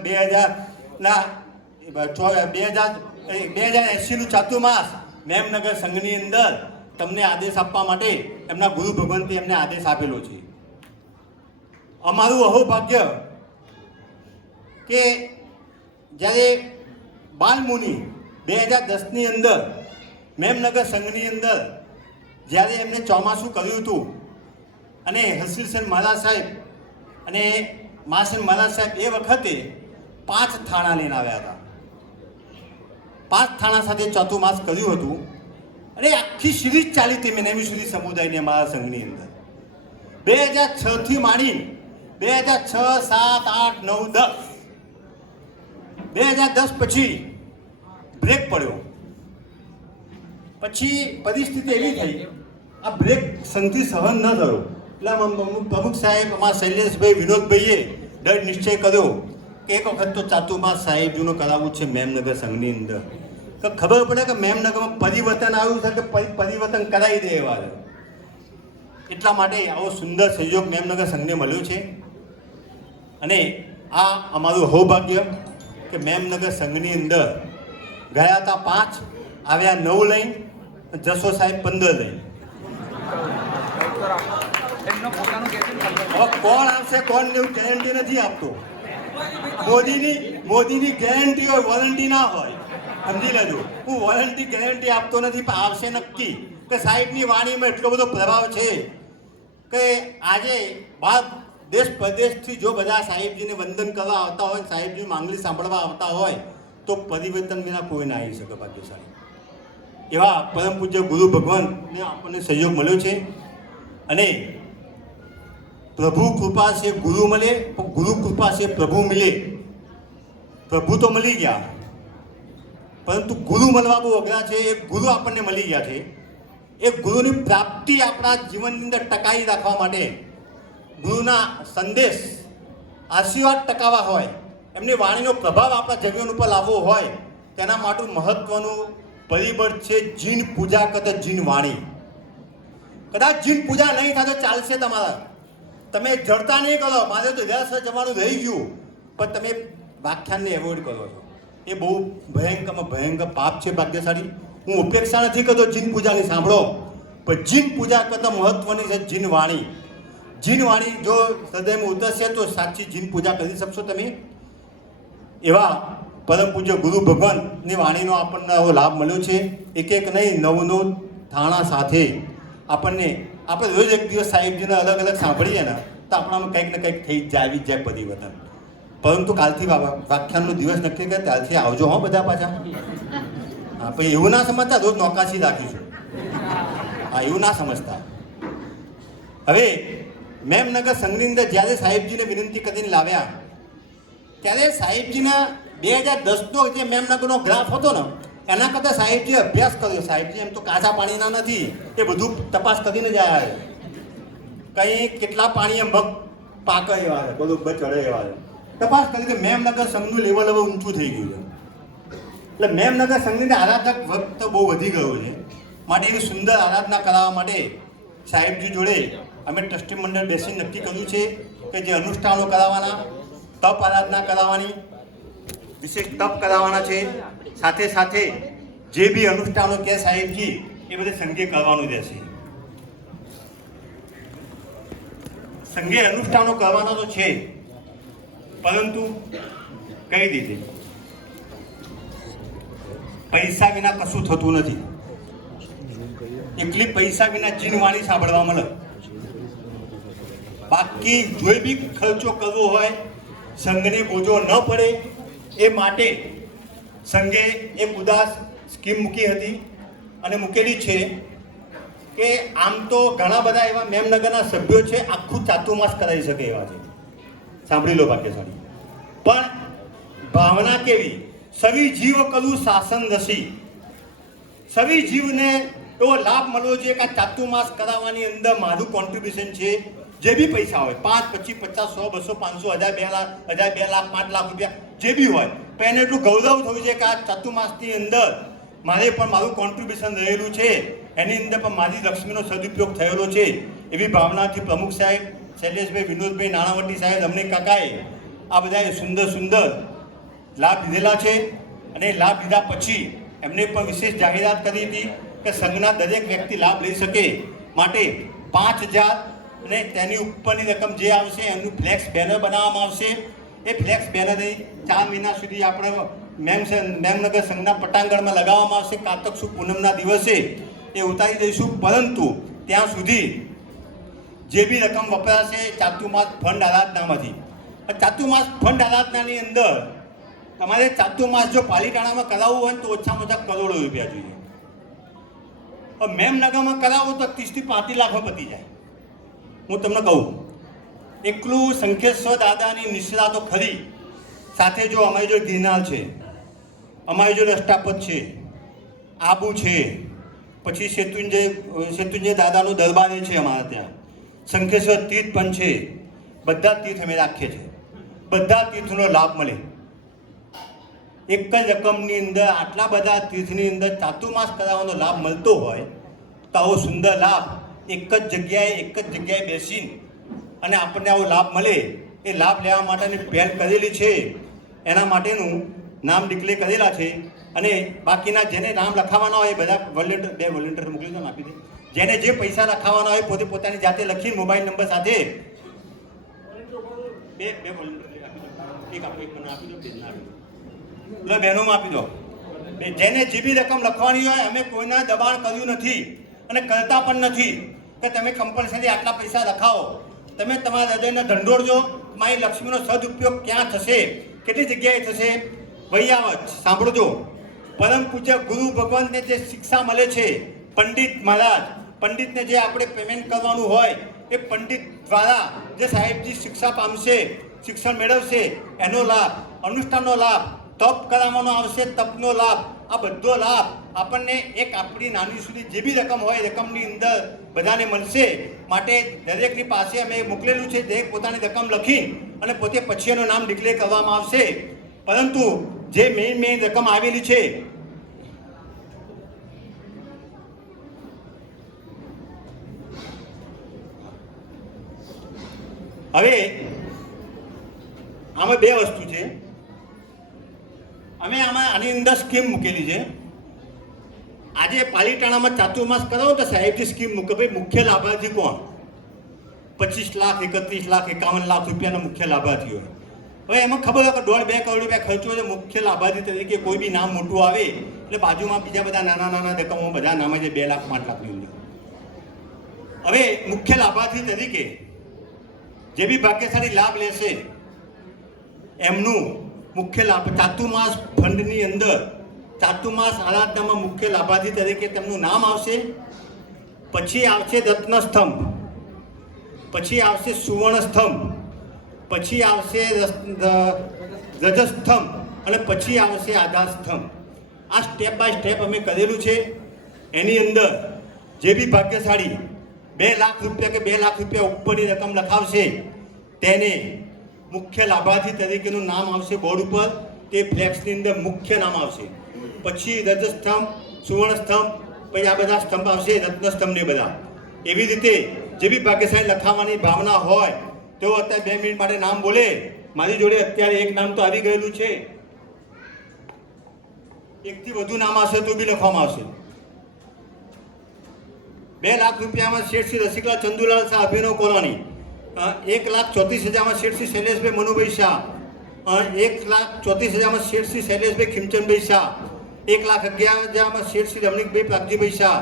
2080નું ચાતુર્માસ મેમનગર સંઘની અંદર તમને આદેશ આપવા માટે એમના ગુરુ ભગવંતે એમને આદેશ આપેલો છે. અમારું અહોભાગ્ય કે જ્યારે બાલમુનિ 2010ની અંદર મેમનગર સંઘની અંદર જ્યારે એમને ચોમાસું કર્યું હતું અને હસીરસેન મહારાજ સાહેબ અને માસન મહારાજ સાહેબ એ વખતે 5 થાણા લઈને આવ્યા હતા. 5 થાણા સાથે ચાતુર્માસ કર્યું હતું અને આખી સિરીઝ ચાલી હતી નેમિશ્વરી સમુદાયની અમારા સંઘની અંદર. 2006 થી માંડી 2006, 7, 8, 9, 10 2010 પછી બ્રેક પડ્યો. પછી પરિસ્થિતિ એવી થઈ, આ બ્રેક સંઘથી સહન ન થયો એટલે પ્રમુખ સાહેબ અમારા શૈલેષભાઈ વિનોદભાઈએ દૃઢ નિશ્ચય કર્યો કે એક વખત તો ચાતુર્માસ સાહેબજીનું કરાવવું છે મેમનગર સંઘની અંદર. તો ખબર પડે કે મેમનગરમાં પરિવર્તન આવ્યું છે કે પરિવર્તન કરાવી દે એવા. એટલા માટે આવો સુંદર સહયોગ મેમનગર સંઘને મળ્યો છે. અને આ અમારું સૌભાગ્ય કે મેમનગર સંઘની અંદર ગયા હતા 5, આવ્યા 9 લઈને, જશો સાહેબ 15 લઈને. હવે કોણ આવશે કોણ એવું ગેરંટી નથી આપતો. મોદીની ગેરંટી હોય, વોરંટી ના હોય. સમજી લેજો, હું વોરંટી ગેરંટી આપતો નથી, પણ આવશે નક્કી. કે સાહેબની વાણીમાં એટલો બધો પ્રભાવ છે કે આજે બાર દેશ પ્રદેશથી જો બધા સાહેબજીને વંદન કરવા આવતા હોય, સાહેબજી માંગણી સાંભળવા આવતા હોય, તો પરિવર્તન વિના કોઈ ના આવી શકે. ભાગ્યશાળી એવા પરમ પૂજ્ય ગુરુ ભગવાનને આપણને સહયોગ મળ્યો છે. અને પ્રભુ કૃપા છે ગુરુ મળે, પણ ગુરુ કૃપા છે પ્રભુ મળે. પ્રભુ તો મળી ગયા, પરંતુ ગુરુ મળવા બહુ અઘરા છે. એક ગુરુ આપણને મળી ગયા છે. એ ગુરુની પ્રાપ્તિ આપણા જીવનની અંદર ટકાવી રાખવા માટે, ગુરુના સંદેશ આશીર્વાદ ટકાવવા હોય, એમની વાણીનો પ્રભાવ આપણા જીવન ઉપર લાવવો હોય, તેના માટે મહત્વનું પરિબળ છે જીન પૂજા કરતા જીન વાણી. કદાચ જીન પૂજા નહીં થાય તો ચાલશે તમારા, તમે જડતા નહીં કરો. મારે તો વ્યસ્ત જવાનું રહી ગયું, પણ તમે વ્યાખ્યાનને એવોઇડ કરો છો. એ બહુ ભયંકર પાપ છે. ભાગ્યશાળી હું ઉપેક્ષા નથી કરતો જીન પૂજાની, સાંભળો, પણ જીન પૂજા કરતાં મહત્વની છે જીન વાણી. જીન વાણી જો હૃદયમાં ઉતરશે તો સાચી જીન પૂજા કરી શકશો તમે. એવા પરમ પૂજ્ય ગુરુ ભગવાનની વાણીનો આપણને આવો લાભ મળ્યો છે. એક નહીં 9 થાણા સાથે આપણે રોજ એક દિવસ સાહેબજીને અલગ અલગ સાંભળીએ ને તો આપણામાં કંઈક ને કંઈક થઈ જ આવી જાય પરિવર્તન. પરંતુ કાલથી વ્યાખ્યાનનો દિવસ નક્કી કરે ત્યારથી આવજો હો બધા પાછા. હા, પછી એવું ના સમજતા રોજ નોકાશી રાખીશું. હા, એવું ના સમજતા. હવે મેમનગર સંઘની અંદર જ્યારે સાહેબજીને વિનંતી કરીને લાવ્યા, ત્યારે સાહેબજીના 2010નો જે મેમનગરનો ગ્રાફ હતો ને, એના કરતાં સાહેબજીએ અભ્યાસ કર્યો. સાહેબજી એમ તો કાચા પાણીના નથી, એ બધું તપાસ કરીને જ આવ્યા છે. કંઈ કેટલા પાણીએ મગ પાકે એવા છે, બરોબર ચડે એવા છે. તપાસ કરી કે મેમનગર સંઘનું લેવલ હવે ઊંચું થઈ ગયું છે. એટલે મેમનગર સંઘની આરાધક વર્ગ તો બહુ વધી ગયો છે. માટે એવી સુંદર આરાધના કરાવવા માટે સાહેબજી જોડે અમે ટ્રસ્ટી મંડળ બેસીને નક્કી કર્યું છે કે જે અનુષ્ઠાનો કરાવવાના, તપ આરાધના કરાવવાની, વિશેષ તપ કરાવવાના છે. સાથે સાથે જે બી અનુષ્ઠાનો કે સાહેબજી એ બધે સંઘે કરવાનું રહેશે. સંઘે અનુષ્ઠાનો કરવાના તો છે, પરંતુ કઈ રીતે પૈસા વિના કશું થતું નથી. એકલી પૈસા વિના જીન વાણી સાંભળવા મળે. બાકી જોઈ બી ખર્ચો કરવો હોય, સંઘને બોજો ન પડે એ માટે સંઘે એક ઉદાસ સ્કીમ મૂકી હતી અને મૂકેલી છે કે આમ તો ઘણા બધા એવા મેમનગરના સભ્યો છે આખું ચાતુર્માસ કરાવી શકે એવા છે. સાંભળી લો ભાગ્યશાળી. પણ ભાવના કેવી? સવી જીવ કરું શાસન રસી. સવી જીવને એવો લાભ મળવો જોઈએ કે આ ચાતુર્માસ કરાવવાની અંદર મારું કોન્ટ્રીબ્યુશન છે. જે બી પૈસા હોય 5, 25, 50, 100, 200, 500, 1000, 2 લાખ 5 લાખ રૂપિયા જે બી હોય, પણ એને એટલું ગૌરવ થવું છે કે આ ચાતુર્માસની અંદર મારે પણ મારું કોન્ટ્રીબ્યુશન રહેલું છે, એની અંદર પણ મારી લક્ષ્મીનો સદુપયોગ થયેલો છે. એવી ભાવનાથી પ્રમુખ સાહેબ શૈલેષભાઈ, વિનોદભાઈ, નાણાવટી સાહેબ, રમણીક કાકાએ આ બધાએ સુંદર સુંદર લાભ લીધેલા છે. અને લાભ લીધા પછી એમને પણ વિશેષ જાહેરાત કરી હતી કે સંઘના દરેક વ્યક્તિ લાભ લઈ શકે માટે 5000 અને તેની ઉપરની રકમ જે આવશે એનું ફ્લેક્સ બેનર બનાવવામાં આવશે. એ ફ્લેક્સ બેનરની 4 મહિના સુધી આપણે મેમનગર સંઘના પટાંગણમાં લગાવવામાં આવશે. કારતક સુદ પૂનમના દિવસે એ ઉતારી દઈશું. પરંતુ ત્યાં સુધી જે બી રકમ વપરાશે ચાતુર્માસ ફંડ આરાધનામાંથી, ચાતુર્માસ ફંડ આરાધનાની અંદર તમારે ચાતુર્માસ જો પાલીતાણામાં કરાવવું હોય તો ઓછામાં ઓછા કરોડો રૂપિયા જોઈએ. મેમનગરમાં કરાવો તો 30 થી 35 લાખમાં પતી જાય. હું તમને કહું, એકલું શંખેશ્વર દાદાની નિષ્ઠા તો ખરી, સાથે જો અમારી જોડે ગિરનાર છે, અમારી જોડે અષ્ટાપદ છે, આબુ છે, પછી શેતુંજય દાદાનું દરબારે છે અમારા ત્યાં, શંખેશ્વર તીર્થ પણ છે. બધા તીર્થ અમે રાખીએ છીએ. બધા તીર્થનો લાભ મળે. એક જ રકમની અંદર આટલા બધા તીર્થની અંદર ચાતુર્માસ કરાવવાનો લાભ મળતો હોય તો આવો સુંદર લાભ એક જ જગ્યાએ બેસીને અને આપણને આવો લાભ મળે એ લાભ લેવા માટેની પહેલ કરેલી છે એના માટેનું નામ ડિક્લેર કરેલા છે. અને બાકીના જેને નામ લખાવાના હોય એ બધા વોલેન્ટિયર, 2 વોલેન્ટિયર મોકલી દો, આપી દે. જેને જે પૈસા લખાવાના હોય પોતે પોતાની જાતે લખીને મોબાઈલ નંબર સાથે 2 વોલેન્ટિયર આપી દો. એક આપો, એક મને આપી દો, બેન આપી દો, એટલે બહેનોમાં આપી દો. જેને જે બી રકમ લખવાની હોય અમે કોઈના દબાણ કર્યું નથી અને કરતા પણ નથી કે તમે કમ્પલસરી આટલા પૈસા લખાવો. તમે તમારા હૃદયને ઢંઢોળજો. મારી લક્ષ્મીનો સદુપયોગ ક્યાં થશે, કેટલી જગ્યાએ થશે? વૈયાવત સાંભળજો. પરમ પૂજ્ય ગુરુ ભગવાનને જે શિક્ષા મળે છે, પંડિત મહારાજ, પંડિતને જે આપણે પેમેન્ટ કરવાનું હોય એ પંડિત દ્વારા જે સાહેબજી શિક્ષા પામશે, શિક્ષણ મેળવશે, એનો લાભ, અનુષ્ઠાનનો લાભ, તપ કરાવવાનો આવશે, તપનો લાભ, આ બધો લાભ આપણને એક આપણી નાની સુધી જે બી રકમ હોય રકમની અંદર બધાને મળશે. માટે દરેકની પાસે અમે મોકલેલું છે, દરેક પોતાની રકમ લખી અને પોતે પછી એનું નામ ડિક્લેર કરવામાં આવશે. પરંતુ જે મેઇન રકમ આવેલી છે હવે આમાં 2 વસ્તુ છે. અમે આની અંદર સ્કીમ મૂકેલી છે. આજે પાલીતાણામાં ચાતુર્માસ કરાવો તો સાહેબજી સ્કીમ મૂકે. ભાઈ મુખ્ય લાભાર્થી કોણ? 25 લાખ, 31 લાખ, 51 લાખ રૂપિયાના મુખ્ય લાભાર્થી હોય. હવે એમાં ખબર હોય કે 1.5-2 કરોડ રૂપિયા ખર્ચો છે. મુખ્ય લાભાર્થી તરીકે કોઈ બી નામ મોટું આવે એટલે બાજુમાં બીજા બધા નાના રકમો બધા નામ છે, 2 લાખ, 5 લાખની અંદર. હવે મુખ્ય લાભાર્થી તરીકે જે બી ભાગ્યશાળી લાભ લેશે એમનું મુખ્ય લાભ ચાતુર્માસ ફંડની અંદર ચાતુર્માસ આરાધનામાં મુખ્ય લાભાર્થી તરીકે તેમનું નામ આવશે. પછી આવશે રત્નસ્તંભ, પછી આવશે સુવર્ણ સ્તંભ, પછી આવશે રજસ્તંભ અને પછી આવશે આધાર સ્તંભ. આ સ્ટેપ બાય સ્ટેપ અમે કરેલું છે. એની અંદર જે બી ભાગ્યશાળી 2 લાખ રૂપિયા કે 2 લાખ રૂપિયા ઉપરની રકમ લખાવશે તેને મુખ્ય લાભાર્થી તરીકેનું નામ આવશે બોર્ડ ઉપર. તે ફ્લેક્સની અંદર મુખ્ય નામ આવશે. પછી રજસ્તંભ, સુવર્ણ સ્તંભ, પછી આ બધા સ્તંભ આવશે, રત્નસ્તંભ ને બધા. એવી રીતે જે બી ભાગ્યશાળી લખાવવાની ભાવના હોય તેઓ અત્યારે 2 મિનિટ માટે નામ બોલે. મારી જોડે અત્યારે એક નામ તો આવી ગયેલું છે. 1 થી વધુ નામ આવશે તો બી લખવામાં આવશે. 2 લાખ રૂપિયામાં શેઠ શ્રી રસિકલાલ ચંદુલાલ શાહ, અભિનવ કોલોની. 1,34,000માં શેઠ શ્રી શૈલેષભાઈ મનુભાઈ શાહ. 1,34,000માં શેઠ શ્રી શૈલેષભાઈ ખીમચંદભાઈ શાહ. 1,11,000માં શેઠ શ્રી રમણીકભાઈ પ્રાગજીભાઈ શાહ.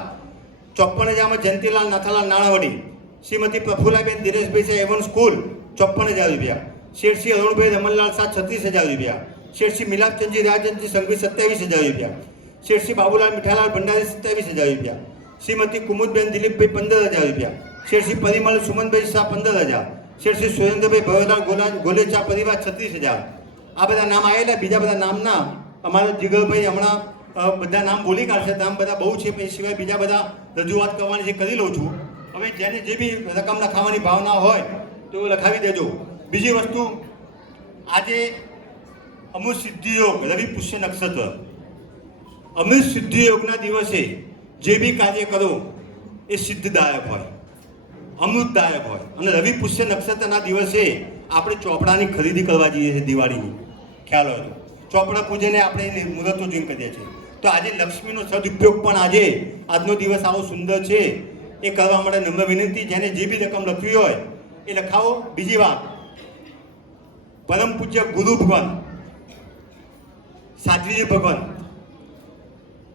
54,000માં જયંતિલાલ નાથાલાલ નાણાવડી. શ્રીમતી પ્રફુલ્લાબેન દિનેશભાઈ શાહ, એવન સ્કૂલ, 54,000 રૂપિયા. શેઠ શ્રી અરુણભાઈ રમણલાલ શાહ, 36,000 રૂપિયા. શેઠ શ્રી મિલાપચંદજી રાજનજી સંઘવી, 27,000 રૂપિયા. શેઠ શ્રી બાબુલાલ મીઠાલાલ ભંડારી, 27,000 રૂપિયા. શ્રીમતી કુમુદબેન દિલીપભાઈ, 15,000 રૂપિયા. શેઠ શ્રી પરિમલ સુમનભાઈ શાહ, 15,000. શેઠ શ્રી સુરેન્દ્રભાઈ ભવલાલ ગોલેચા પરિવાર, 36,000. આ બધા નામ આવેલા. બીજા બધા નામના અમારા જીગરભાઈ હમણાં બધા નામ બોલી કાઢશે. નામ બધા બહુ છે, એ સિવાય બીજા બધા રજૂઆત કરવાની જે કરી લઉં છું. હવે જેને જે બી રકમ લખાવવાની ભાવના હોય તો લખાવી દેજો. બીજી વસ્તુ, આજે અમૃત સિદ્ધિ યોગ, રવિ પુષ્ય નક્ષત્ર, અમૃત સિદ્ધિ યોગના દિવસે જે બી કાર્ય કરો એ સિદ્ધદાયક હોય, અમૃતદાયક હોય. અને રવિ પુષ્ય નક્ષત્રના દિવસે આપણે ચોપડાની ખરીદી કરવા જઈએ છીએ દિવાળીની, ખ્યાલ હોય તો. ચોપડા પૂજને આપણે મુહૂર્તો જોઈને કરીએ છીએ. તો આજે લક્ષ્મીનો સદુપયોગ પણ આજે આજનો દિવસ આવો સુંદર છે એ કરવા માટે નમ્ર વિનંતી. જેને જે બી રકમ લખવી હોય એ લખાવો. બીજી વાત, પરમ પૂજ્ય ગુરુ ભગવાન સાધ્વીજી ભગવાન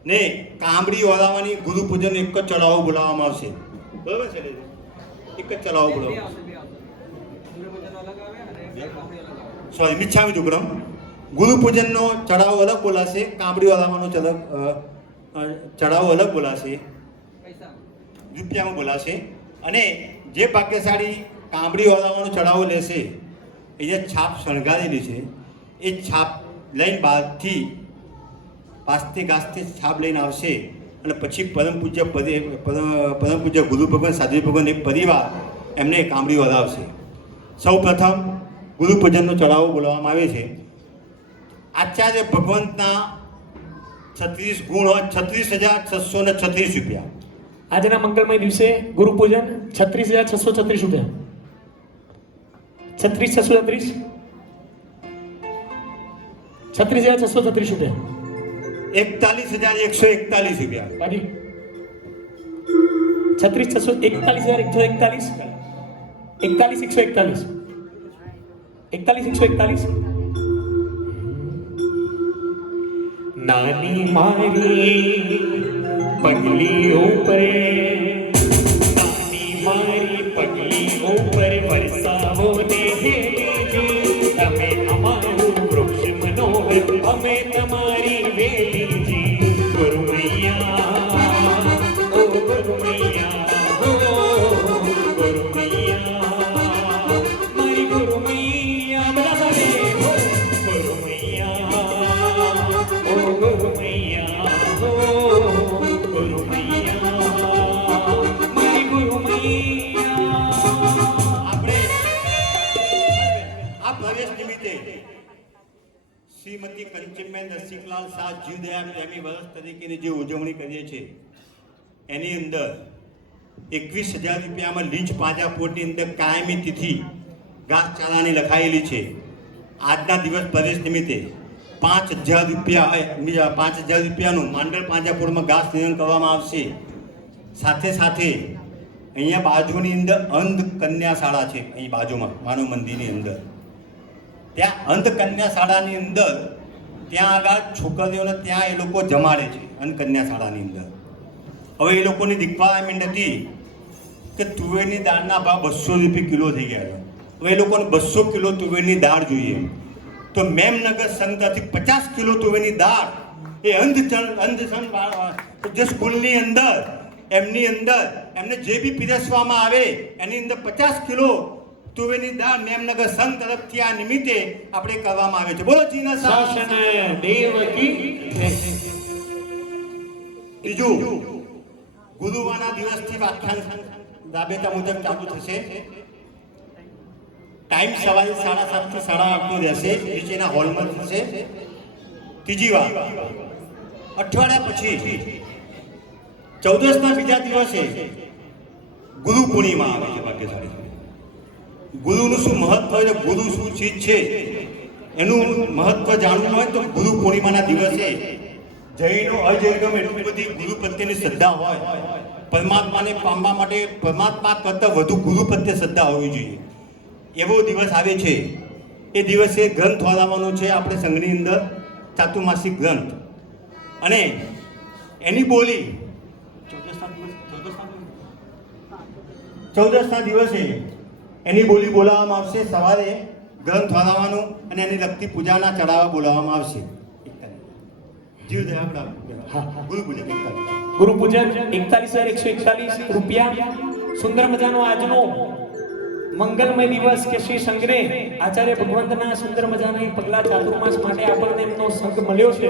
ને કામડી ઓરાવવાની ગુરુ પૂજન એક જ ચડાવો બોલાવવામાં આવશે. બરાબર છે? એક જ ચડાવો બોલાવો. સોરી, મિચ્છામી દુક્કડમ. ગુરુ પૂજનનો ચડાવો અલગ બોલાશે, કામડી ઓરાવવાનો ચડાવો અલગ બોલાશે, રૂપિયામાં બોલાશે. અને જે ભાગ્યશાળી કામડી ઓરાવવાનો ચડાવો લેશે એ જે છાપ શણગારેલી છે એ છાપ લઈને બહારથી પાસ્તે ગાસ્તે છાપ લઈને આવશે. અને પછી પરમ પૂજ્ય ગુરુ ભગવાન સાધ્વી ભગવાન એક પરિવાર એમને કામડી ઓરાવશે. સૌ પ્રથમ ગુરુ પૂજનનો ચડાવો બોલાવવામાં આવે છે. આચાર્ય ભગવંતના 36 ગુણ હોય, 36,636 રૂપિયા. આજના મંગળમય દિવસે ગુરુ પૂજન 36,636 રૂપિયા. 36,636 36,636 રૂપિયા 41,141 રૂપિયા. બાજી 36,641,141 41,141 41,141 નાની મારી પગલીઓ પર નાની મારી પગલીઓ પર વરસાવો ને હેલીજી તમે અમારું વૃક્ષ મનોહર અમે તમારી વેલીજી ગુરુ મૈયા ઓ ગુરુ મૈયા ઓ ગુરુ મૈયા મારી ગુરુ મૈયા બધા સાથે હો ગુરુ મૈયા ઓ ગુરુ મૈયા ઓ ગુરુ મૈયા મારી ગુરુ મૈયા. આપણે આ પ્રવેશ નિમિત્તે શ્રીમતી કંચનબેન રસિકલાલ શાહ જીવદયા પ્રેમી વર્ષ તરીકેની જે ઉજવણી કરીએ છીએ એની અંદર 21,000 રૂપિયામાં લીંચ પાંજાપોરની અંદર કાયમી તિથિ ઘાસચારાની લખાયેલી છે. આજના દિવસ પ્રવેશ નિમિત્તે 5,000 રૂપિયાનું માંડલ પાંજાપુરમાં ઘાસ નિધન કરવામાં આવશે. સાથે સાથે અહીંયા બાજુની અંદર અંધ કન્યા શાળા છે. અહીં બાજુમાં માનવ મંદિરની અંદર ત્યાં અંધ કન્યા શાળાની અંદર ત્યાં આગળ છોકરીઓને ત્યાં એ લોકો જમાડે છે. અંધ કન્યા શાળાની અંદર હવે એ લોકોની રિક્વાયરમેન્ટ હતી કે તુવેરની દાળના ભાવ 200 રૂપિયા કિલો થઈ ગયા છે. હવે એ લોકોને 200 કિલો તુવેરની દાળ જોઈએ. તો મેમનગર સંઘ તરફથી 50 કિલો તુવેરની દાળ એ જે સ્કૂલની અંદર એમને જે બી પીરસવામાં આવે એની અંદર 50 કિલો તુવેરની દાળ મેમનગર સંઘ તરફથી આ નિમિત્તે આપણે કરવામાં આવે છે. બોલો જીના શાસન દેવકી બીજું ગુરુવારના દિવસથી વ્યાખ્યાન રાબેતા મુજબ ચાલુ થશે. ટાઈમ સવારે 7:30 થી 8:30 રહેશે. નીચેના હોલમાં થશે. ત્રીજી વાત અઠવાડિયા પછી 14ના બીજા દિવસે ગુરુ પૂર્ણિમા આવે છે. ભાગ્યશાળી ગુરુનું શું મહત્વ છે, ગુરુ શું ચીજ છે એનું મહત્વ જાણવું હોય તો ગુરુ પૂર્ણિમાના દિવસે જૈનો અજૈનો એટલી બધી ગુરુ પ્રત્યેની શ્રદ્ધા હોય. પરમાત્માને પામવા માટે પરમાત્મા કરતાં વધુ ગુરુ પ્રત્યે શ્રદ્ધા હોવી જોઈએ. એવો દિવસ આવે છે. એ દિવસે ગ્રંથ વાળવાનો છે આપણે સંઘની અંદર ચાતુર્માસિક ગ્રંથ અને એની બોલી 14ના દિવસે એની બોલી બોલાવવામાં આવશે. સવારે ગ્રંથ વાળવાનું અને એની લગતી પૂજાના ચડાવવા બોલાવવામાં આવશે. ગુરુ પૂજન ગુરુ પૂજન 41,141 રૂપિયા. સુંદર મજાનો આજનો મંગલમય દિવસ કે શ્રી સંગ્રહ આચાર્ય ભગવંતના સુંદર મજાના પગલા ચાતુર્માસ માટે આપણને એમનો સંઘ મળ્યો છે.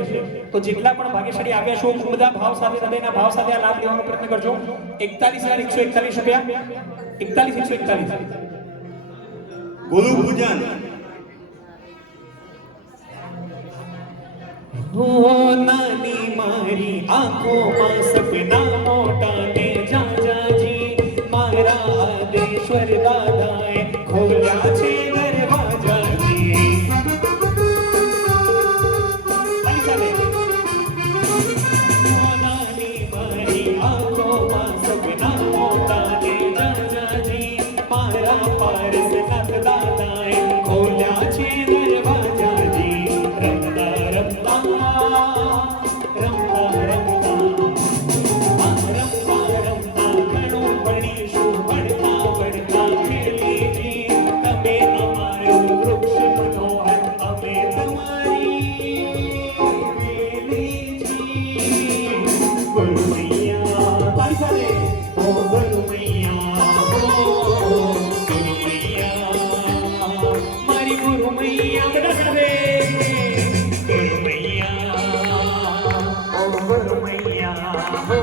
તો જેટલા પણ ભાગ્યશાળી આવ્યા છો ખૂબ બધા ભાવ સાથે હૃદયના ભાવ સાથે આ લાભ લેવાનો પ્રયત્ન કરજો. 41,141 રૂપિયા 41,141 ગુરુ પૂજન. ઓ નાની મારી આંખોમાં સપના મોટા ને જાજાજી મારા આદેશ્વર દાદાએ ખોલ્યા છે દરવાજાજી. ઓ નાની મારી આંખોમાં સપના મોટા ને જાજાજી મારા પારસનાથ દાદાએ ખોલ્યા છે દરવાજાજી. રમતા રમતા ઘણું ભણીશું ભણતા ભણતા ખેલીજી તમે અમારું વૃક્ષ મનોહર અમે તમારી વેલીજી. ગુરુ મૈયા તારી સાથે ઓ ગુરુ મૈયા ઓ ગુરુ મૈયા મારી ગુરુ મૈયા બધા સાથે ગુરુ મૈયા ઓ ગુરુ મૈયા ઓ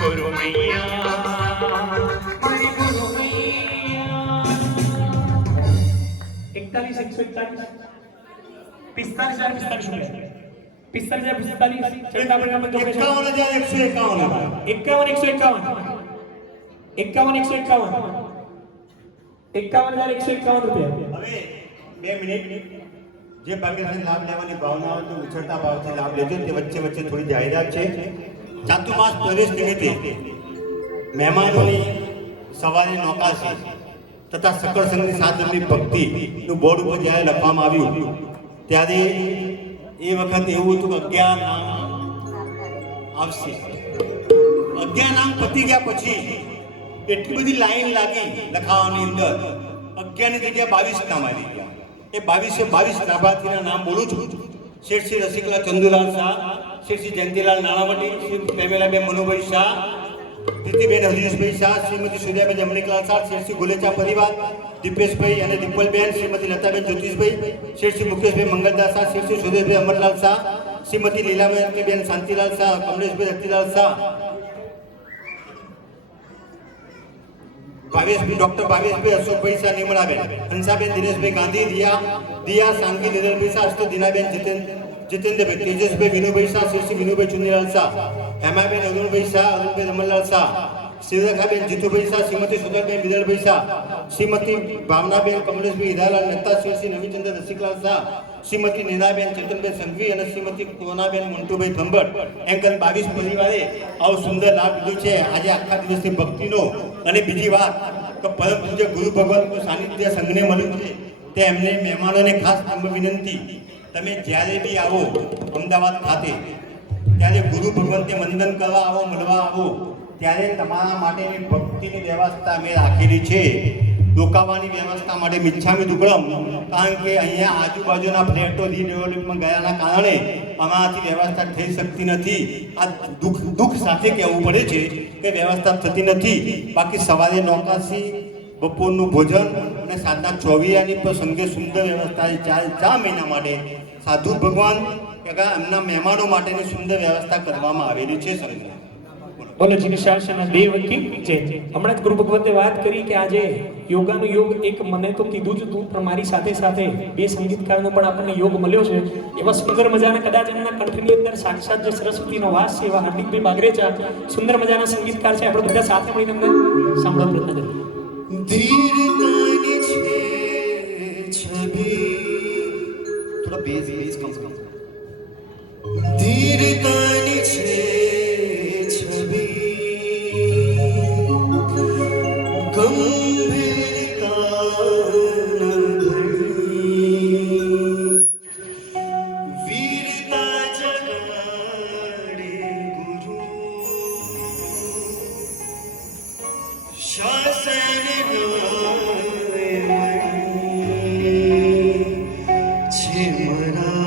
ગુરુ મૈયા મારી ગુરુ મૈયા. 41,141 45,045 45,045 ચડતા બળના બંધો કે 51,151 51,151 51,151 51,151 રૂપિયા. હવે 2 મિનિટ જે ભાગ્યશાળી લાભ લેવાની ભાવના હોય તો ઉછળતા ભાવથી લાભ લેજો. તે વચ્ચે વચ્ચે થોડી જાહેરાત છે. ચાતુર્માસ પ્રવેશ નિમિત્તે મહેમાનોની સવારે નોકાશી તથા સકળ સંઘની સાધનની ભક્તિનું બોર્ડ ઉપર જ્યારે લખવામાં આવ્યું ત્યારે એ વખત એવું હતું કે 11 નામ આવશે. 11 નામ પતી ગયા પછી એટલી બધી લાઈન લાગી લખાવાની અંદર 11 ની જગ્યાએ 22 નામ આવી ગયા. એ 22 લાભાર્થીના નામ બોલું છું. શેઠ શ્રી રસિકલાલ ચંદુલાલ શાહ, શેઠ શ્રી જયંતિલાલ નાણાવટી, શ્રી પ્રેમેલાબેન મનુભાઈ શાહ, પ્રીતિબેન હરીશભાઈ શાહ, શ્રીમતી સૂર્યાબેન જમણીકલાલ શાહ, શેઠ શ્રી ગુલેચા પરિવાર, દીપેશભાઈ અને દીપલબેન, શ્રીમતી લતાબેન જ્યોતિષભાઈ, શેઠ શ્રી મુકેશભાઈ મંગલદાસ શાહ, શેઠ શ્રી સુરેશભાઈ અમરલાલ શાહ, શ્રીમતી લીલાબેન શાંતિલાલ શાહ, કમલેશભાઈ રતિલાલ શાહ, ડોક્ટર ભાવેશભાઈ અશોકભાઈ શાહ નિમણાબેન, હંસાબેન દિનેશભાઈ ગાંધી, દિયા સાંગી નિરલભાઈ શાહ, અસ્તો દિનાબેન જીતેન્દ્રભાઈ, તેજસભાઈ વિનુભાઈ શાહ, શ્રી વિનુભાઈ ચુનીલાલ શાહ, હેમાબેન અરુણભાઈ શાહ, અરુણભાઈ રમણલાલ શાહ, શિવરેખાબેન જીતુભાઈ શાહ, શ્રીમતી સુધરબેન વિદલભાઈ શાહ, શ્રીમતી ભાવનાબેન કમલેશભાઈ હીરાલાલ મહેતા, શ્રી નવીચંદ્ર રસિકલાલ શાહ, શ્રીમતી નીનાબેન ચેતનબેન સંઘવી અને શ્રીમતી કોનાબેન મંટુભાઈ થંભટ એમ કરી 22 પરિવારે આવો સુંદર લાભ લીધો છે આજે આખા દિવસની ભક્તિનો. અને બીજી વાત કે પરમ પૂજ્ય ગુરુ ભગવાનનું સાનિધ્ય સંઘને મળ્યું છે તે એમને મહેમાનોને ખાસ વિનંતી, તમે જ્યારે બી આવો અમદાવાદ ખાતે ત્યારે ગુરુ ભગવાનને વંદન કરવા આવો, મળવા આવો ત્યારે તમારા માટેની ભક્તિની વ્યવસ્થા મેં રાખેલી છે. રોકાવાની વ્યવસ્થા માટે મિચ્છામી દુક્કડમ, કારણ કે અહીંયા આજુબાજુના ફ્લેટો રીડેવલપમાં ગયાના કારણે અમારાથી વ્યવસ્થા થઈ શકતી નથી. આ દુઃખ સાથે કહેવું પડે છે કે વ્યવસ્થા થતી નથી. બાકી સવારે નોકાશી, બપોરનું ભોજન અને સાંજના ચોવિયાની પણ સંગે સુંદર વ્યવસ્થા 4 મહિના માટે સાધુ ભગવાન એમના મહેમાનો માટેની સુંદર વ્યવસ્થા કરવામાં આવેલી છે સંઘ. બોલો જીની શાસનના દેવ કી જય. હમણાં જ ગુરુ ભગવતે વાત કરી કે આજે યોગાનો યોગ એક મને તો કીધું જ હતું, પણ મારી સાથે સાથે 2 સંગીતકારનો પણ આપણને યોગ મળ્યો છે. એવા સુંદર મજાના કદાચ એમના કંઠની અંદર સાક્ષાત જે સરસ્વતીનો વાસ છે એવા હાર્દિકભાઈ બાગરેચા સુંદર મજાના સંગીતકાર છે. આપણે બધા સાથે મળીને એમને સાંભળવા પ્રયત્ન કરીએ. થોડા બેઝ કમ સે કમ. ધીરતાની છે છબી, ગંભીરતાના ધણી, વીરતા જગાડે ગુરુ, શાસન છે મારા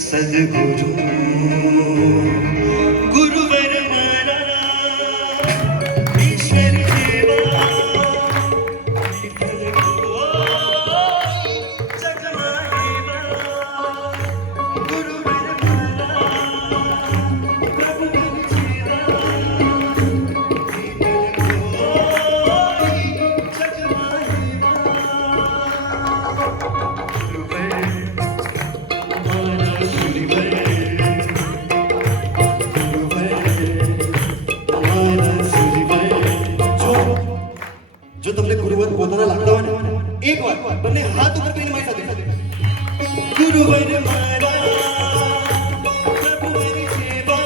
સદગુરુ, ગુરુવર મારા ઈશ્વર જેવા વિઠ્ઠલ કોઈ જગમાં એવા, ગુરુવર મારા પ્રભુવર જેવા વિઠ્ઠલ કોઈ જગમાં જો તમને ગુરુવર પોતાના લાગતા હોય ને એક વાર બંને હાથ ઉપર કરીને મારી સાથે ગુરુવર મારા પ્રભુવર સેવા,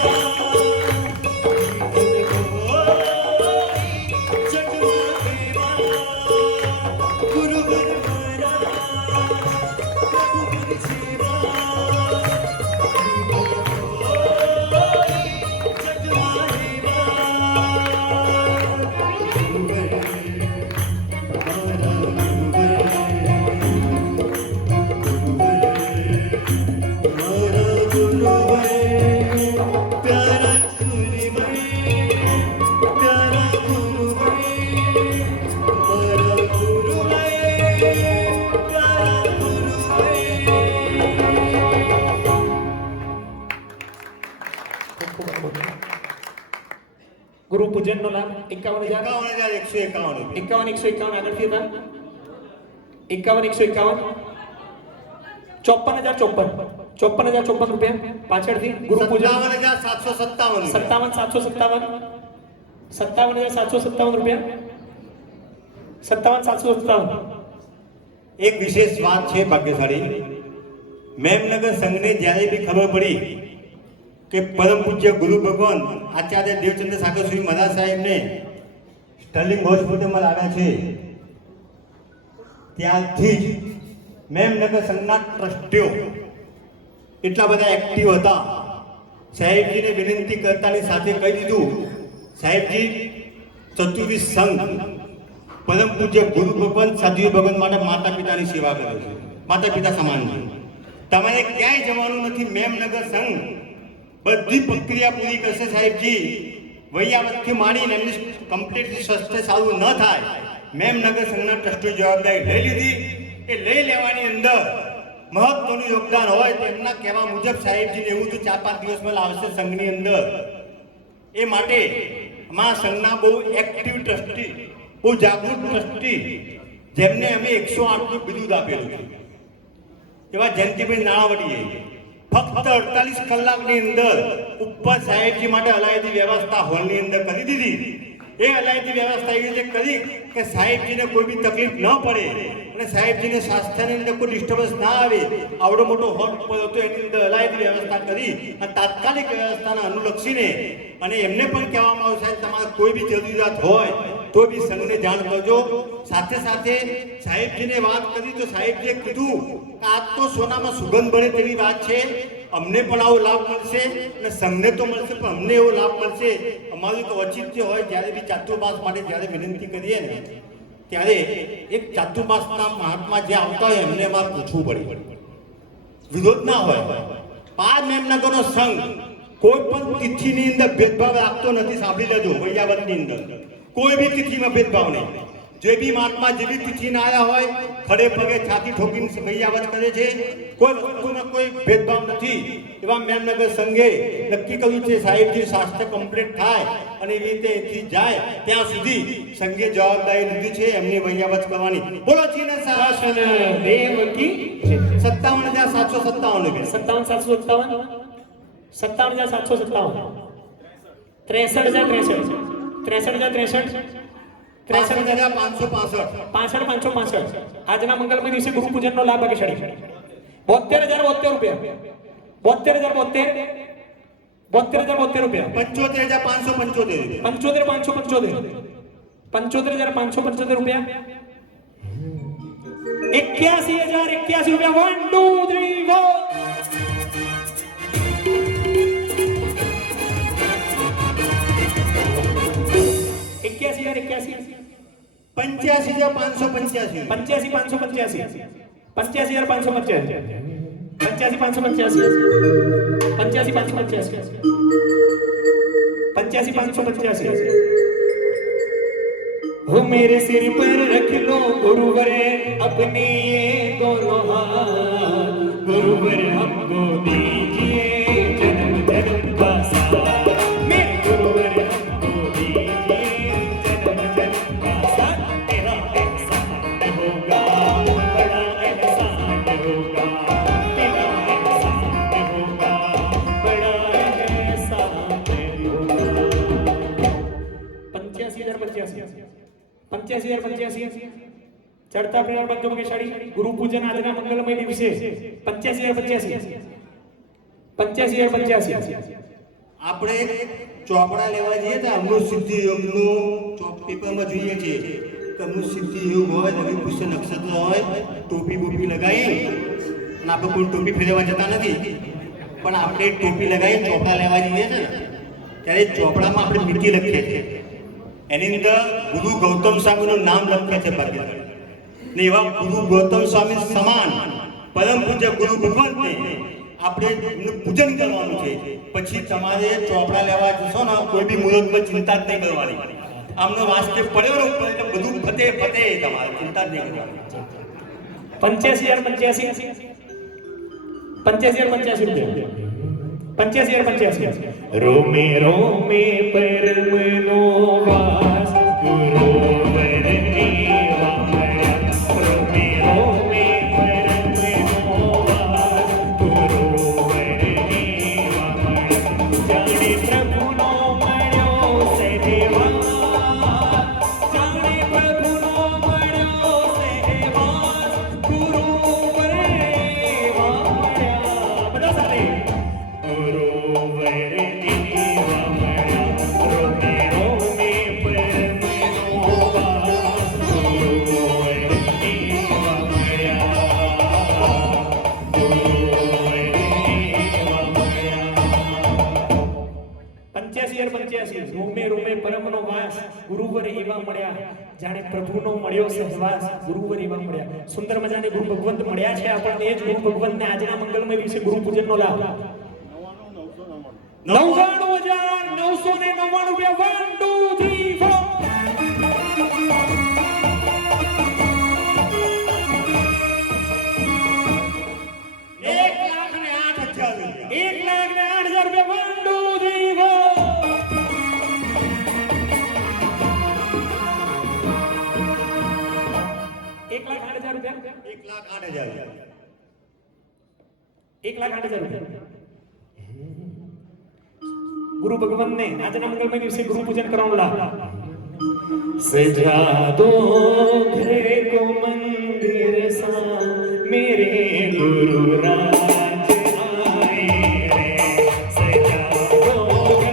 જગમાં એવા, ગુરુવર મારા પ્રભુવર સેવા, જગમાં ગુરુ પૂજનનો લાભ 51,000 51,151 આગળથી હતા 51,151 54,054 રૂપિયા પાછળથી ગુરુ પૂજન 57,757 57,757 57,757 રૂપિયા 57 એક વિશેષ વાત છે ભાગ્યશાળી, મેમનગર સંઘને જ્યારે બી ખબર પડી કે પરમ પૂજ્ય ગુરુ ભગવાન આચાર્ય દેવચંદ્ર સાગર સુરી મહારાજ સાહેબને સ્ટર્લિંગ હોસ્પિટલમાં લાવ્યા છે, ત્યારથી જ મેમનગર સંઘના ટ્રસ્ટીઓ એટલા બધા એક્ટિવ હતા. સાહેબજીને વિનંતી કરતાની સાથે કહી દીધું, સાહેબજી ચતુર્વિશ સંઘ પરમ પૂજ્ય ગુરુ ભગવાન સાધ્વી ભગવાન માટે માતા પિતાની સેવા કરે છે, માતા પિતા સમાન છે. તમારે ક્યાંય જવાનું નથી. મેમનગર સંઘ બધી પ્રક્રિયા પૂરી કરશે સાહેબજી. વૈયાવતથી માંડીને એમની કમ્પ્લીટ સ્વાસ્થ્ય સારું ન થાય, મેમનગર સંઘના ટ્રસ્ટીઓ જવાબદારી લઈ લીધી. એ લઈ લેવાની અંદર મહત્વનું યોગદાન હોય તો એમના કહેવા મુજબ સાહેબજીને એવું તો 4-5 દિવસમાં લાવશે સંઘની અંદર. એ માટે અમારા સંઘના બહુ એક્ટિવ ટ્રસ્ટી, બહુ જાગૃત ટ્રસ્ટી, જેમને અમે 108નું બિરુદ આપેલું છે, એવા જયંતિભાઈ નાણાવટીએ ફક્ત 48 કલાકની અંદર ઉપર સાહેબજી માટે અલાયદી વ્યવસ્થા હોલની અંદર કરી દીધી. એ અલાયદી વ્યવસ્થા એવી રીતે કરી કે સાહેબજીને કોઈ બી તકલીફ ન પડે અને સાહેબજીને સ્વાસ્થ્યની અંદર કોઈ ડિસ્ટર્બન્સ ના આવે. આવડો મોટો હોલ ઉપર હતો, એની અંદર અલાયદી વ્યવસ્થા કરી અને તાત્કાલિક વ્યવસ્થાને અનુલક્ષીને અને એમને પણ કહેવામાં આવ્યું, સાહેબ તમારે કોઈ બી જરૂરિયાત હોય તો બી સંઘને જાણ કરજો. સાથે સાથે સાહેબજીને વાત કરી તો સાહેબજીએ કીધું કે આજ તો સોનામાં સુગંધ બને તેવી વાત છે, અમને પણ આવો લાભ મળશે અને સંઘને તો મળશે પણ અમને એવો લાભ મળશે. અમારું તો ઔચિત્ય હોય, જ્યારે બી ચાતુર્માસ માટે જ્યારે વિનંતી કરીએ ને ત્યારે એક ચાતુર્માસના મહાત્મા જે આવતા હોય એમને અમારે પૂછવું પડે, વિરોધ ના હોય. 5 મેમનગરનો સંઘ કોઈ પણ તિથિની અંદર ભેદભાવ રાખતો નથી. સાંભળી લેજો, વૈયાવતની અંદર કોઈ બી તિથિમાં ભેદભાવ નહીં. જે બી મહાત્મા જે બી તિથિના આવ્યા હોય ખડે પગે છાતી ઠોકીને વૈયાવત કરે છે. કોઈ વસ્તુમાં કોઈ ભેદભાવ નથી. એવા મેમનગર સંઘે નક્કી કર્યું છે સાહેબજી સ્વાસ્થ્ય કમ્પ્લીટ થાય અને એવી રીતે એથી જાય ત્યાં સુધી સંઘે જવાબદારી લીધી છે એમની વૈયાવત કરવાની. બોલો જીને શાસન દેવ કી 57,757 57,757 57,757 63,063 63,565 આજના મંગલમય દિવસે ગુરુ પૂજનનો લાભ ભાગ્યશાળી 72,072 રૂપિયા 72,072 રૂપિયા 75,575 75,575 રૂપિયા 81,081 રૂપિયા 1 2 3 4 85,585 हो मेरे सिर पर रख लो गुरुवर अपने ये दोनों हाथ, गुरुवर हमको दीजिए जन्म जन्म का साथ, मेरे गुरुवर हमको दीजिए जन्म जन्म का साथ, तेरा एहसान होगा बड़ा एहसान होगा, तेरा एहसान होगा बड़ा एहसान होगा. 85,085 ચડતા પ્રેરણા બંધો ભાગ્યશાળી ગુરુ પૂજન આજના મંગલમય દિવસે 85,085 આપણે ચોપડા લેવા જઈએ તો અમૃત સિદ્ધિ યોગનું પેપરમાં જોઈએ છીએ કે અમૃત સિદ્ધિ યોગ હોય, રવિ પુષ્ય નક્ષત્ર હોય, ટોપી બોપી લગાવી અને આપણે કોઈ ટોપી ફેરવવા જતા નથી, પણ આપણે ટોપી લગાવી ચોપડા લેવા જઈએ છે ત્યારે ચોપડામાં આપણે મીઠી લખીએ છીએ, એની અંદર ગુરુ ગૌતમ સ્વામીનું નામ લખે છે ભાગ્યશાળી. ને એવા ગુરુ ગૌતમ સ્વામી સમાન પરમ પૂજ્ય ગુરુ ભગવાનને આપણે એમનું પૂજન કરવાનું છે. પછી તમારે ચોપડા લેવા જશો ને કોઈ બી મુહૂર્તમાં ચિંતા જ નહીં કરવાની. આમનો વાસ્તે પડ્યો ને ઉપર એટલે બધું ફતે તમારે ચિંતા જ નહીં કરવાની. 85,085 રોમે રોમે પરમનો વાસ ગુરુવર દેવા મળ્યા, રોમે રોમે પરમનો વાસ ગુરુવર દેવા મળ્યા, જાણે પ્રભુનો મળ્યો સહેવાસ, જાણે પ્રભુનો ગુરુવર એવા મળ્યા જાણે પ્રભુનો મળ્યો સહવાસ. ગુરુવર એવા મળ્યા, સુંદર મજાને ગુરુ ભગવંત મળ્યા છે આપણને. એ જ ગુરુ ભગવંતને આજના મંગલમય દિવસે ગુરુ પૂજનનો લાભ 99,999 રૂપિયા. 1 2 3 गुरु भगवान ने આજના મંગલમય દિવસે ગુરુ પૂજન કરવાનો લાભ. सजा दो घर को मंदिर सा मेरे गुरु राज आए रे. सजा दो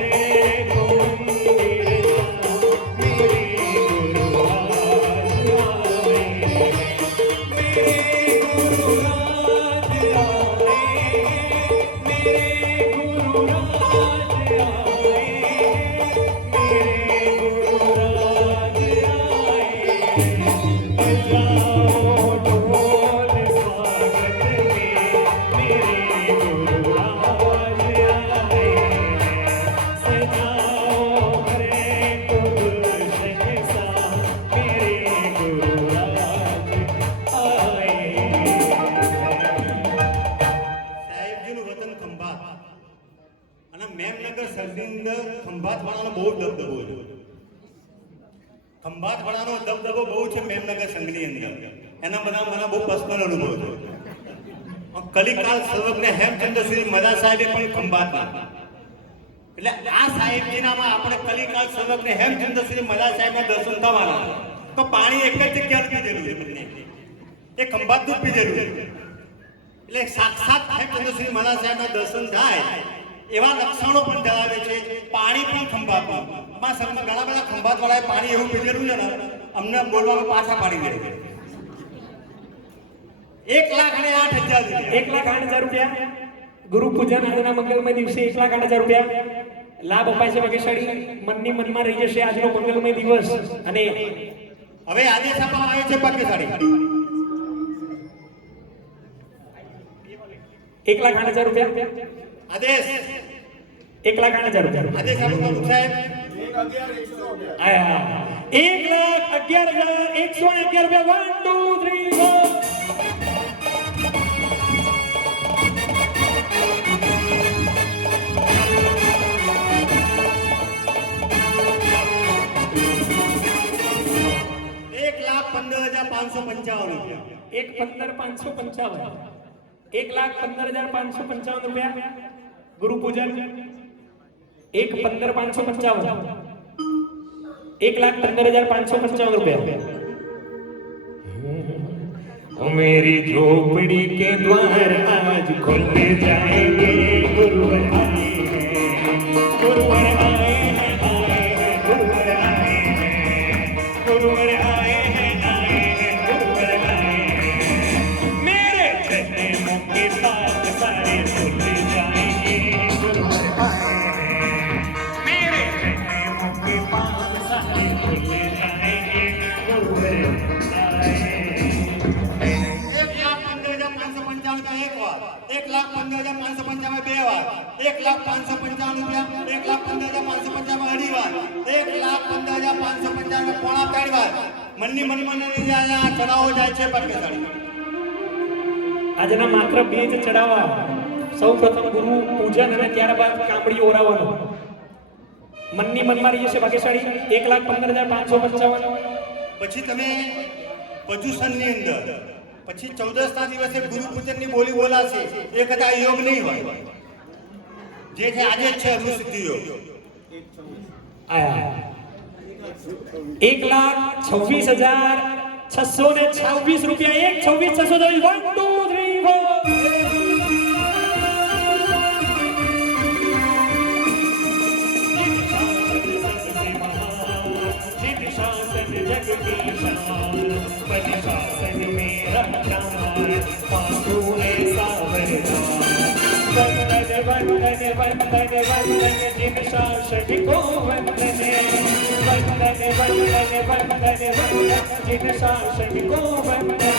घर को मंदिर सा मेरे गुरु राज आए रे. मेरे गुरु राज आए, मेरे गुरु राज आए, मेरे गुरु राज आए. बजाओ ढोल स्वागत में, मेरे गुरु राज आए. सजाओ हरे को गुलशन सा, मेरे गुरु राज आए. સાહેબજીનું વતન ખંભાત અને મેમનગર સરની અંદર ખંભાત વાળાનો બહુ દબદબો છે. ખંભાત વાળાનો દબદબો બહુ છે મેમનગર સંઘની અંદર. એના બધા મને બહુ પર્સનલ અનુભવ છે. કલિકાલ સર્વજ્ઞ હેમચંદ્રશ્રી મદા સાહેબે પણ ખંભાતના, એટલે આ સાહેબજીનામાં આપણે કલિકાલ સર્વજ્ઞ હેમચંદ્રશ્રી મદા સાહેબના દર્શન થવાના તો પાણી એક જ જગ્યાએ પીધેલું છે બંને. એ ખંભાતનું જ પીધેલું છે. એટલે સાક્ષાત હેમચંદ્રશ્રી મદા સાહેબના દર્શન થાય એવા લક્ષણો પણ ધરાવે છે. પાણી પણ ખંભાતમાં. માં સંઘમાં ઘણા બધા ખંભાત વાળાએ પાણી એવું પીધેલું છે ને અમને બોલવામાં પાછા પાડી દે. 1,08,000 1,08,000 રૂપિયા ગુરુ પૂજન આજના મંગલમય દિવસે. 1,08,000 રૂપિયા લાભ અપાય છે ભાગ્યશાળી. મનની મનમાં રહી જશે આજનો મંગલમય દિવસ. અને હવે આદેશ આપવામાં આવે છે ભાગ્યશાળી 1,08,000 રૂપિયા. આદેશ 1,08,000 રૂપિયા આદેશ આપો પ્રમુખ સાહેબ. આયા 1,11,111 રૂપિયા. 1 2 3 4. ₹1,15,555 1,15,555 1,15,555 રૂપિયા ગુરુ પૂજન. 1,15,555 1,15,555 રૂપિયા. मेरी झोपड़ी के द्वार आज खुलने जाएंगे. गुरुवर आए हैं, गुरुवर आए हैं, आए हैं, गुरुवर आए हैं, गुरुवर आए हैं, आए हैं, गुरुवर आए हैं. मेरे चरणों के साथ सारे खुल जाएंगे. गुरुवर आए हैं, मेरे चरणों के पास सारे खुल जाएंगे. गुरुवर आए हैं. 1,15,555 એક વાર, 1,15,555 બે વાર, 1,05,555 રૂપિયા, 1,15,555 અઢી વાર, 1,15,555 પોણા 3 વાર. મનની મનમાં આ ચડાવો જાય છે ભાગ્યશાળી. આજના માત્ર 2 જ ચડાવવા. સૌ પ્રથમ ગુરુ પૂજન અને ત્યારબાદ કામડી ઓરાવવાનો. મનની મનમાં રહી જશે ભાગ્યશાળી 1,15,555. પછી તમે પજુષણની અંદર પછી 14ના દિવસે ગુરુ પૂજનની બોલી બોલાશે. એ કદાચ યોગ નહીં હોય, જે છે આજે જ છે અનુસિદ્ધિ યોગ. આયા 1,26,626 રૂપિયા. 1,26,626. 1 2 3 4. વંદને વંદને જીન શાસન કો વંદને વંદને વંદને વંદને વંદને જીન શાસન કો વંદને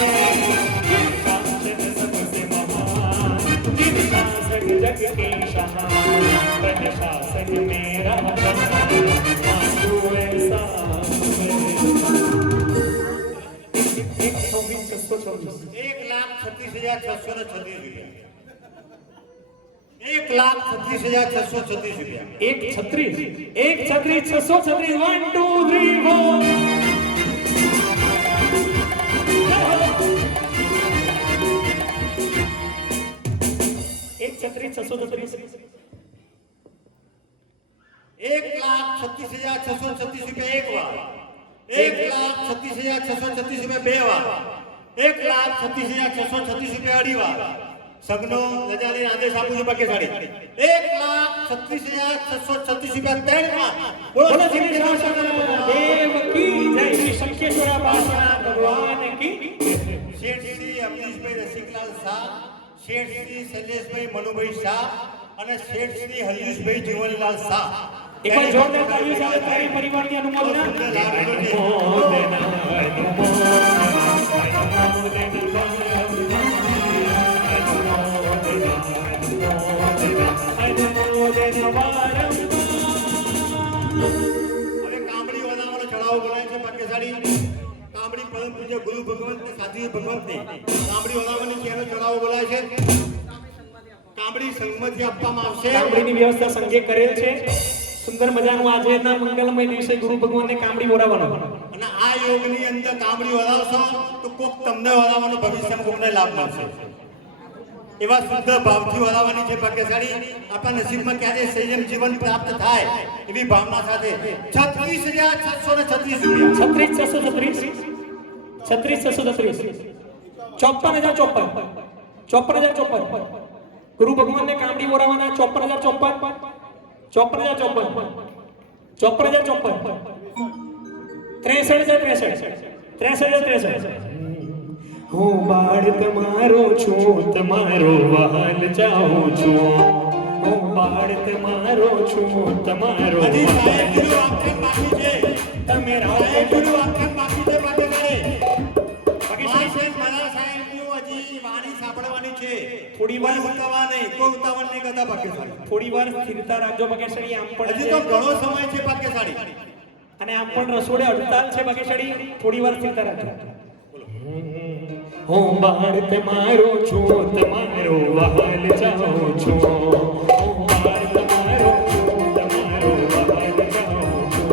જીન શાસન સબસે મહાન જીન शासन जग के शान प्रशासन मेरा मानो ऐसा 1,36,636 રૂપિયા. 1,36,636 1 2 3 4 1,36,636 રૂપિયા એક વાર. 1,36,636 રૂપિયા બે વાર. 1,36,636 રૂપિયા અઢી વાર. સગનો રજાને આદેશ આપું છું ભાગ્યશાળી. 1,36,636 રૂપિયા ત્રણ વાર. બોલો શ્રી શાસન દેવ કી જય શ્રી શંખેશ્વર પાસના ભગવાન કી શેઠ શ્રી અમરીશભાઈ રસિકલાલ શાહ, શેઠ શ્રી શૈલેષભાઈ મનુભાઈ શાહ અને શેઠ શ્રી હરીશભાઈ જીવનલાલ શાહ. એક વાર જોરદાર તાળીઓ સાથે તારી પરિવારની અનુમોદના. હવે કામડી વાળાનો ચડાવો બોલાય છે ભાગ્યશાળી. કામડી પરમ પૂજ્ય ગુરુ ભગવંત ને સાધ્વી ભગવંતને કામડી વાળાનો ચેનો ચડાવો બોલાય છે. કામડી સંગમથી આપવામાં આવશે. કામડીની વ્યવસ્થા સંઘે કરેલ છે. સુંદર મજાનું આજના મંગલમય દિવસે ગુરુ ભગવાનને કામડી ઓરાવવાનો. અને આ યોગની અંદર કામડી વરાવશો તો કોક તમને વરાવવાનો ભવિષ્યમાં કોકને લાભ મળશે. એવા શુદ્ધ ભાવથી વરાવવાની છે ભાગ્યશાળી. આપણા નસીબમાં ક્યારે સંયમ જીવન પ્રાપ્ત થાય એવી ભાવના સાથે 36,636 રૂપિયા. 36,636 54,054 54,054 ગુરુ ભગવાનને કામડી ઓરાવવાના 54,054 54,054 63,063 હું બાળ તમારો છું, તમારો વહાલ જાઉં છું. હું બાળ તમારો છું, તમારો હજી વહાલ સાહેબનું આખ્યાન બાકી છે. તમે સાહેબનું આખ્યાન બાકી છે ભાગ્યશાળી. બાકી મારા સાહેબનું હજી વાણી સાંભળવાની છે. થોડી વાર ઉતાવળ નહીં, કોઈ ઉતાવળ નહીં કરતા ભાગ્યશાળી. થોડી વાર સ્થિરતા રાખજો ભાગ્યશાળી. આમ પણ હજી તો ઘણો સમય છે ભાગ્યશાળી. અને આમ પણ રસોડે હડતાલ છે ભાગ્યશાળી. થોડી વાર સ્થિરતા રાખજો. હું બાળ તમારો છું, તમારો વહાલ જાઉં છું. હું બાળ તમારો છું, તમારો વહાલ જાઉં છું.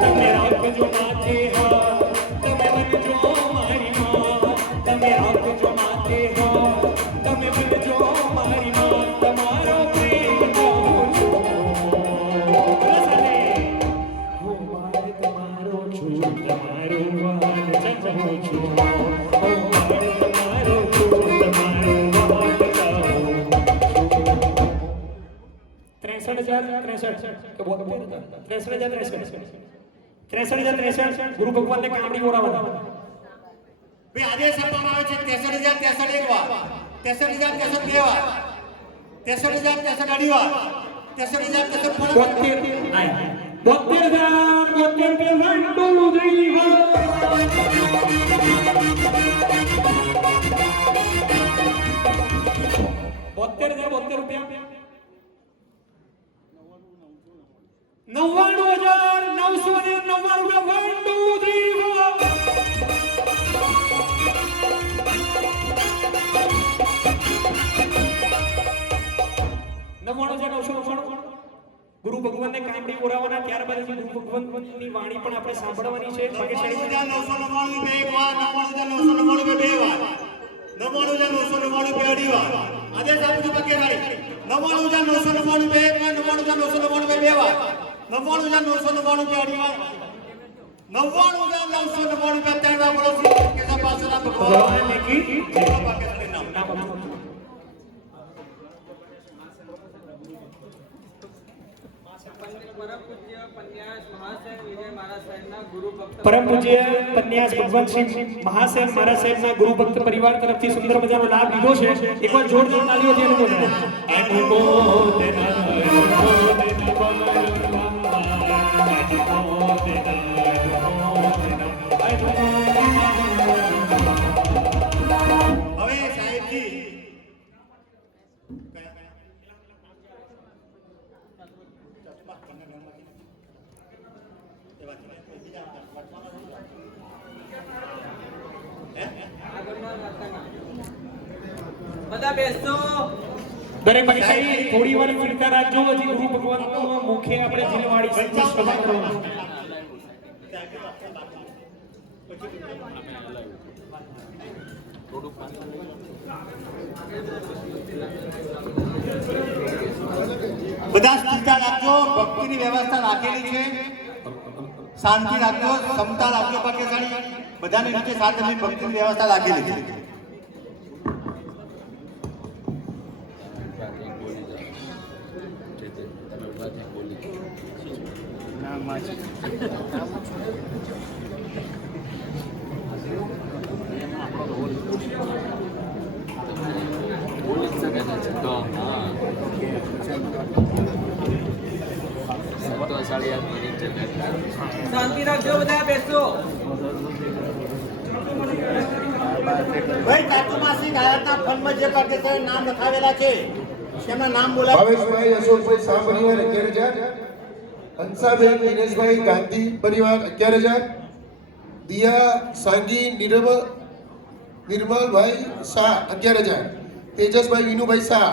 તમે રાખજો માથે હાથ, તમે બનજો મારી માં. તમે રાખજો માથે હાથ, તમે બનજો મારી માં. તમારો પ્રેમ જાઉં છું. હું બાળ તમારો છું, તમારો વહાલ જાઉં છું. ગુરુ ભગવાનને કામડી ઓરાવવાના. ભાઈ આદેશ આપવામાં આવે છે 63,063 એક વાર, 63,063 બે વાર, 63,063 અઢી વાર, 63,063 ગુરુ ભગવાનને કામડી ઓરાવવાના. ત્યારબાદ ગુરુ ભગવાનની વાણી પણ આપણે સાંભળવાની છે. ભાગ્યશાળી 99,999 બે એક વાર, 99,999 બે વાર, 99,999 બે અઢી વાર. આદેશ આપું છું ભાગ્યશાળી. 99,999 બે એક વાર, 99,999 બે વાર, 99,999 બે અઢી વાર, 99,999 બે ત્રણ વાર. બોલો શ્રી શંકર પાસના ભગવાન ભગવાન કી જય. ભાગ્યશાળી નામ. પરમ પૂજ્ય પન્યાસ મહાશય વિજય મહારાજ સાહેબના ગુરુ ભક્ત પરમ પૂજ્ય પન્યાસ ભગવંતસિંહ મહાશય મહારાજ સાહેબના ગુરુ ભક્ત પરિવાર તરફથી સુંદર મજાનો લાભ લીધો છે. એકવાર જોરદાર તાળીઓથી હવે સાહેબજી બધા બેસજો. દરેક પરીક્ષાએ થોડી વાર ફિરકા રાખજો. હજી ગુરુ ભગવાનનો મુખ્ય આપણે જીલવાડી સભા કરવાનું. બધા સ્થિરતા રાખજો. ભક્તિની વ્યવસ્થા રાખેલી છે. શાંતિ રાખજો, ક્ષમતા રાખજો. ભાગ્યશાળી બધાની નીચે સાથે ભક્તિની વ્યવસ્થા રાખેલી છે. શાંતિ રાખજો. બધા બેસજો. ભાઈ કાતુમાસી ગાયકના ફંડમાં જે ભાગ્યશાળી નામ લખાવેલા છે તેમના નામ બોલાવો. ભાવેશભાઈ અશોકભાઈ શાહ પરિવાર 11,000, હંસાબેન દિનેશભાઈ ગાંધી પરિવાર 11,000, દિયા સાંગી નિર્મલભાઈ શાહ 11,000, તેજસભાઈ વિનુભાઈ શાહ,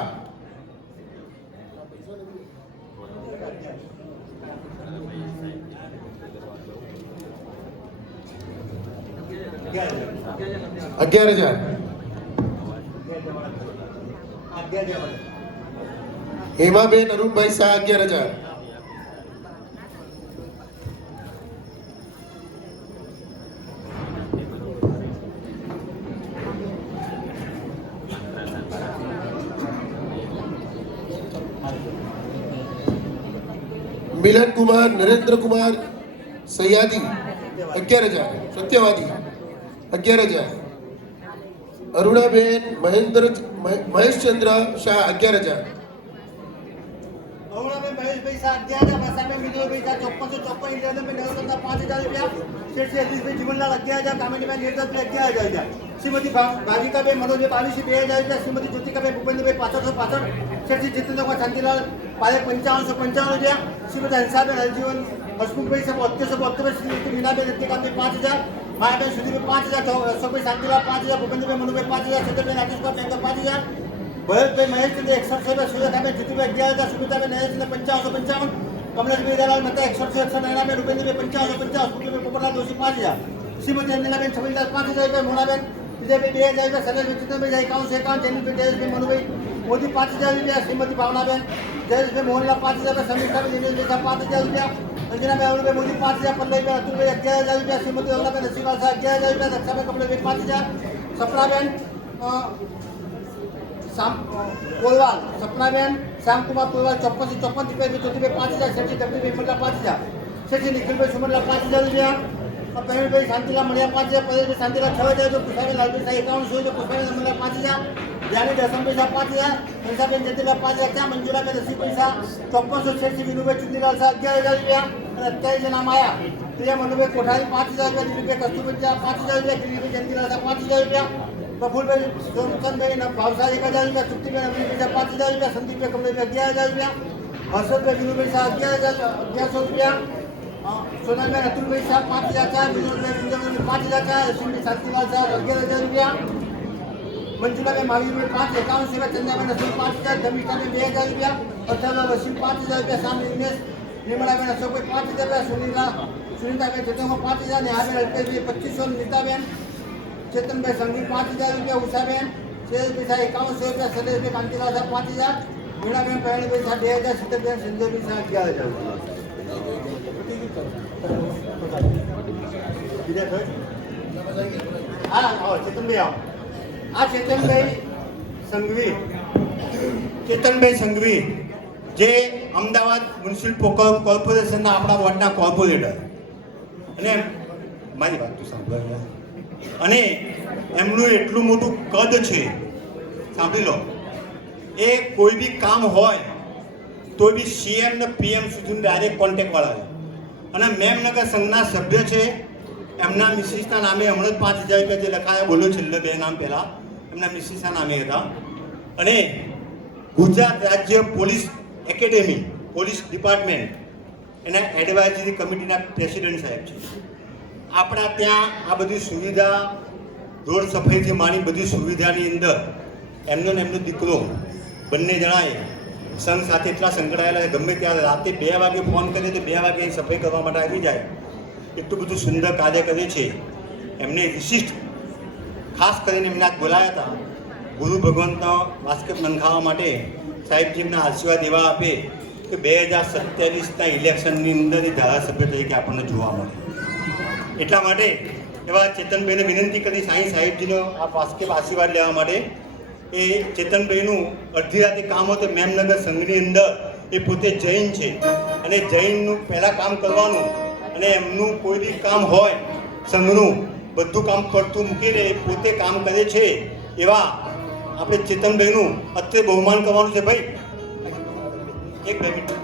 $11,000, હેમાબેન અરુણભાઈ શાહ 11,000, મિલન કુમાર નરેન્દ્ર કુમાર સયાદી 11,000, સત્યવાદી 11,000, અરુણાબેન મહેશચંદ્ર શાહ 11,000, અરુણાબેન મહેશભાઈ શાહ 11,000, ભાષાબેન વિજયભાઈ શાહ 5454, ઇન્દ્રનંદન નવરત્ન 5,000 રૂપિયા, શેઠ હરીશભાઈ જીવનલાલ 11,000, કામિનીબેન નિર્દતભાઈ 11,000, શ્રીમતી ભાવિકાબેન મનોજભાઈ 22,000 રૂપિયા, શ્રીમતી જ્યોતિકાબેન ભૂપેન્દ્રભાઈ 6565, શેઠ જીતેન્દ્રભાઈ શાંતિલાલ પારેખ 5555 રૂપિયા, શ્રીમતી હંસાબેન હરજીવન હસમુખભાઈ સાહેબ 7272, શ્રીમતી મીનાબેન રત્નિકાબેન 5,000, માયાબેન સુધીરભાઈ 5,000, અશોકભાઈ શાંતિલાલ 5,000, ભૂપેન્દ્રભાઈ મનુભાઈ 5,000, ચંદ્રભાઈ રાજેશભાઈ 5,000, ભરતભાઈ મહેશચંદ્ર 61, સુરેખાબેન જીતુભાઈ 11,000, સુમિતાબેન નરેશચંદ્ર 5555, કમલેશભાઈ દલાલ મતા 61, નયનાબેન રૂપેન્દ્રભાઈ 5550, શુક્લભાઈ પોપટલાલ જોશી 5,000, શ્રીમતી અંજનાબેન 26,000, 5,000 રૂપિયા, મોનાબેન વિજયભાઈ 2,000 રૂપિયા, સરેશભાઈ ચિત્તનભાઈ 51, જૈનભાઈ જયેશભાઈ મનુભાઈ મોદી 5,000 રૂપિયા, શ્રીમતી ભાવનાબેન જયેશભાઈ મોહનલાલ 5,000 રૂપિયા, સમીક્ષાબેન દિનેશભાઈ 5,000 રૂપિયા, અંજનાબેન અરુણભાઈ મોદી 5,000, પલ્લવીબેન અતુલભાઈ 11,000 રૂપિયા, શ્રીમતી અરુણાબેન રસીલાલ શાહ 11,000 રૂપિયા, દક્ષાબેન કમલેશભાઈ 5,000, સપનાબેન પોલવાલ, સપનાબેન શ્યામકુમાર પોલવાલ 5454 રૂપિયા, જ્યોતિભાઈ 5,000, શેઠી ડબલીભાઈ મલ્લા 5,000, શેઠી નિખિલભાઈ સુમરલા 5,000 રૂપિયા, પ્રવીણભાઈ શાંતિલાલ મળ્યા 5,000, પરેશભાઈ શાંતિલાલ 6,000, પુષ્પાબેન લાલભાઈ શાહ 51, પુષ્પાબેન મળ્યા 5,000, જાની દસમભાઈ શાહ 5,000, હંસાબેન જતીલાલ 5,000, ક્યાં મંજુલાબેન રસીભાઈ શાહ 5400, શેઠી વિનુભાઈ ચુંદીલાલ શાહ 11,000 રૂપિયા, અને અત્યારે જે નામ આવ્યા પ્રિયા મનુભાઈ કોઠારી 5,000 રૂપિયા, દિલીપભાઈ કસ્તુરભાઈ શાહ 5,000 રૂપિયા, દિલીપભાઈ જયંતિલાલ શાહ 5,000 રૂપિયા, પ્રફુલભાઈ સોમચંદભાઈ ભાવસાર 1,000 રૂપિયા, તૃપ્તિબેન અમીરભાઈ શાહ 5,000 રૂપિયા, સંદીપભાઈ કમલેશભાઈ 11,000 રૂપિયા, હર્ષદભાઈ વિનુભાઈ શાહ 11,100 રૂપિયા, સોનલબેન અતુલભાઈ શાહ 5,000, વિનોદભાઈ 5,000, લક્ષ્મીભાઈ શાંતિલાલ શાહ 11,000 રૂપિયા, મંજુલાબેન મહાવીરભાઈ 5,051 રૂપિયા, ચંદ્રાબેન રસૂલ 5,000, ધમિષ્ઠાબેન 2,000 રૂપિયા, અર્થાબેન રસીમ 5,000 રૂપિયા, સામી દિનેશ નિર્મલાબેન અશોકભાઈ 5,000 રૂપિયા, સુનિતાબેન ચેતનમાં 5,000, નેહાબેન અલ્પેશભાઈ 2,500, નીતાબેન ચેતનભાઈ સંઘવી 5,000 રૂપિયા, ઉષાબેન શૈલેષભાઈ શાહ 51 રૂપિયા, શૈલેષભાઈ કાંતિલાલ શાહ 5,000, વીણાબેન પહેણીભાઈ શાહ 2,000, શીતલબેન સંજયભાઈ શાહ 11,000. હા ચેતનભાઈ આવો. આ ચેતનભાઈ સંઘવી જે અમદાવાદ મ્યુનિસિપલ કોર્પોરેશનના આપણા વોર્ડના કોર્પોરેટર અને મારી વાત તો સાંભળો અને એમનું એટલું મોટું કદ છે, સાંભળી લો, એ કોઈ બી કામ હોય તો બી સીએમ ને પીએમ સુધી ડાયરેક્ટ કોન્ટેક્ટવાળા છે. અને મેમનગર સંઘના સભ્ય છે, એમના મિસિસના નામે હમણાં જ 5,000 રૂપિયા જે લખાયા, બોલ્યો છેલ્લે 2 નામ પહેલાં એમના મિસિસના નામે હતા. અને ગુજરાત રાજ્ય પોલીસ એકેડેમી, પોલીસ ડિપાર્ટમેન્ટ, એના એડવાઇઝરી કમિટીના પ્રેસિડેન્ટ સાહેબ છે. આપણા ત્યાં આ બધી સુવિધા, રોડ સફાઈથી માંડી બધી સુવિધાની અંદર એમનો ને એમનો દીકરો બંને જણાએ સંઘ સાથે એટલા સંકળાયેલા છે, ગમે ત્યારે રાતે 2 વાગે ફોન કરે તો 2 વાગે સફાઈ કરવા માટે આવી જાય. એટલું બધું સુંદર કાર્ય કરે છે. એમને વિશિષ્ટ ખાસ કરીને એમને આજ બોલાયા હતા ગુરુ ભગવંતનો વાસ્કેપ નંખાવા માટે. સાહેબજી એમના આશીર્વાદ એવા આપે કે 2027ના ઇલેક્શનની અંદર એ ધારાસભ્ય તરીકે આપણને જોવા મળે. એટલા માટે એવા ચેતનભાઈને વિનંતી કરી સાહેબજીનો આ વાસ્કેપ આશીર્વાદ લેવા માટે. એ ચેતનભાઈનું અડધી રાતે કામ હોય તો મેમનગર સંઘની અંદર એ પોતે જૈન છે અને જૈનનું પહેલાં કામ કરવાનું અને એમનું કોઈ બી કામ હોય સંઘનું બધું કામ કરતું મૂકીને એ પોતે કામ કરે છે. એવા આપણે ચેતનભાઈનું અત્રે બહુમાન કરવાનું છે. ભાઈ 1-2 મિનિટ.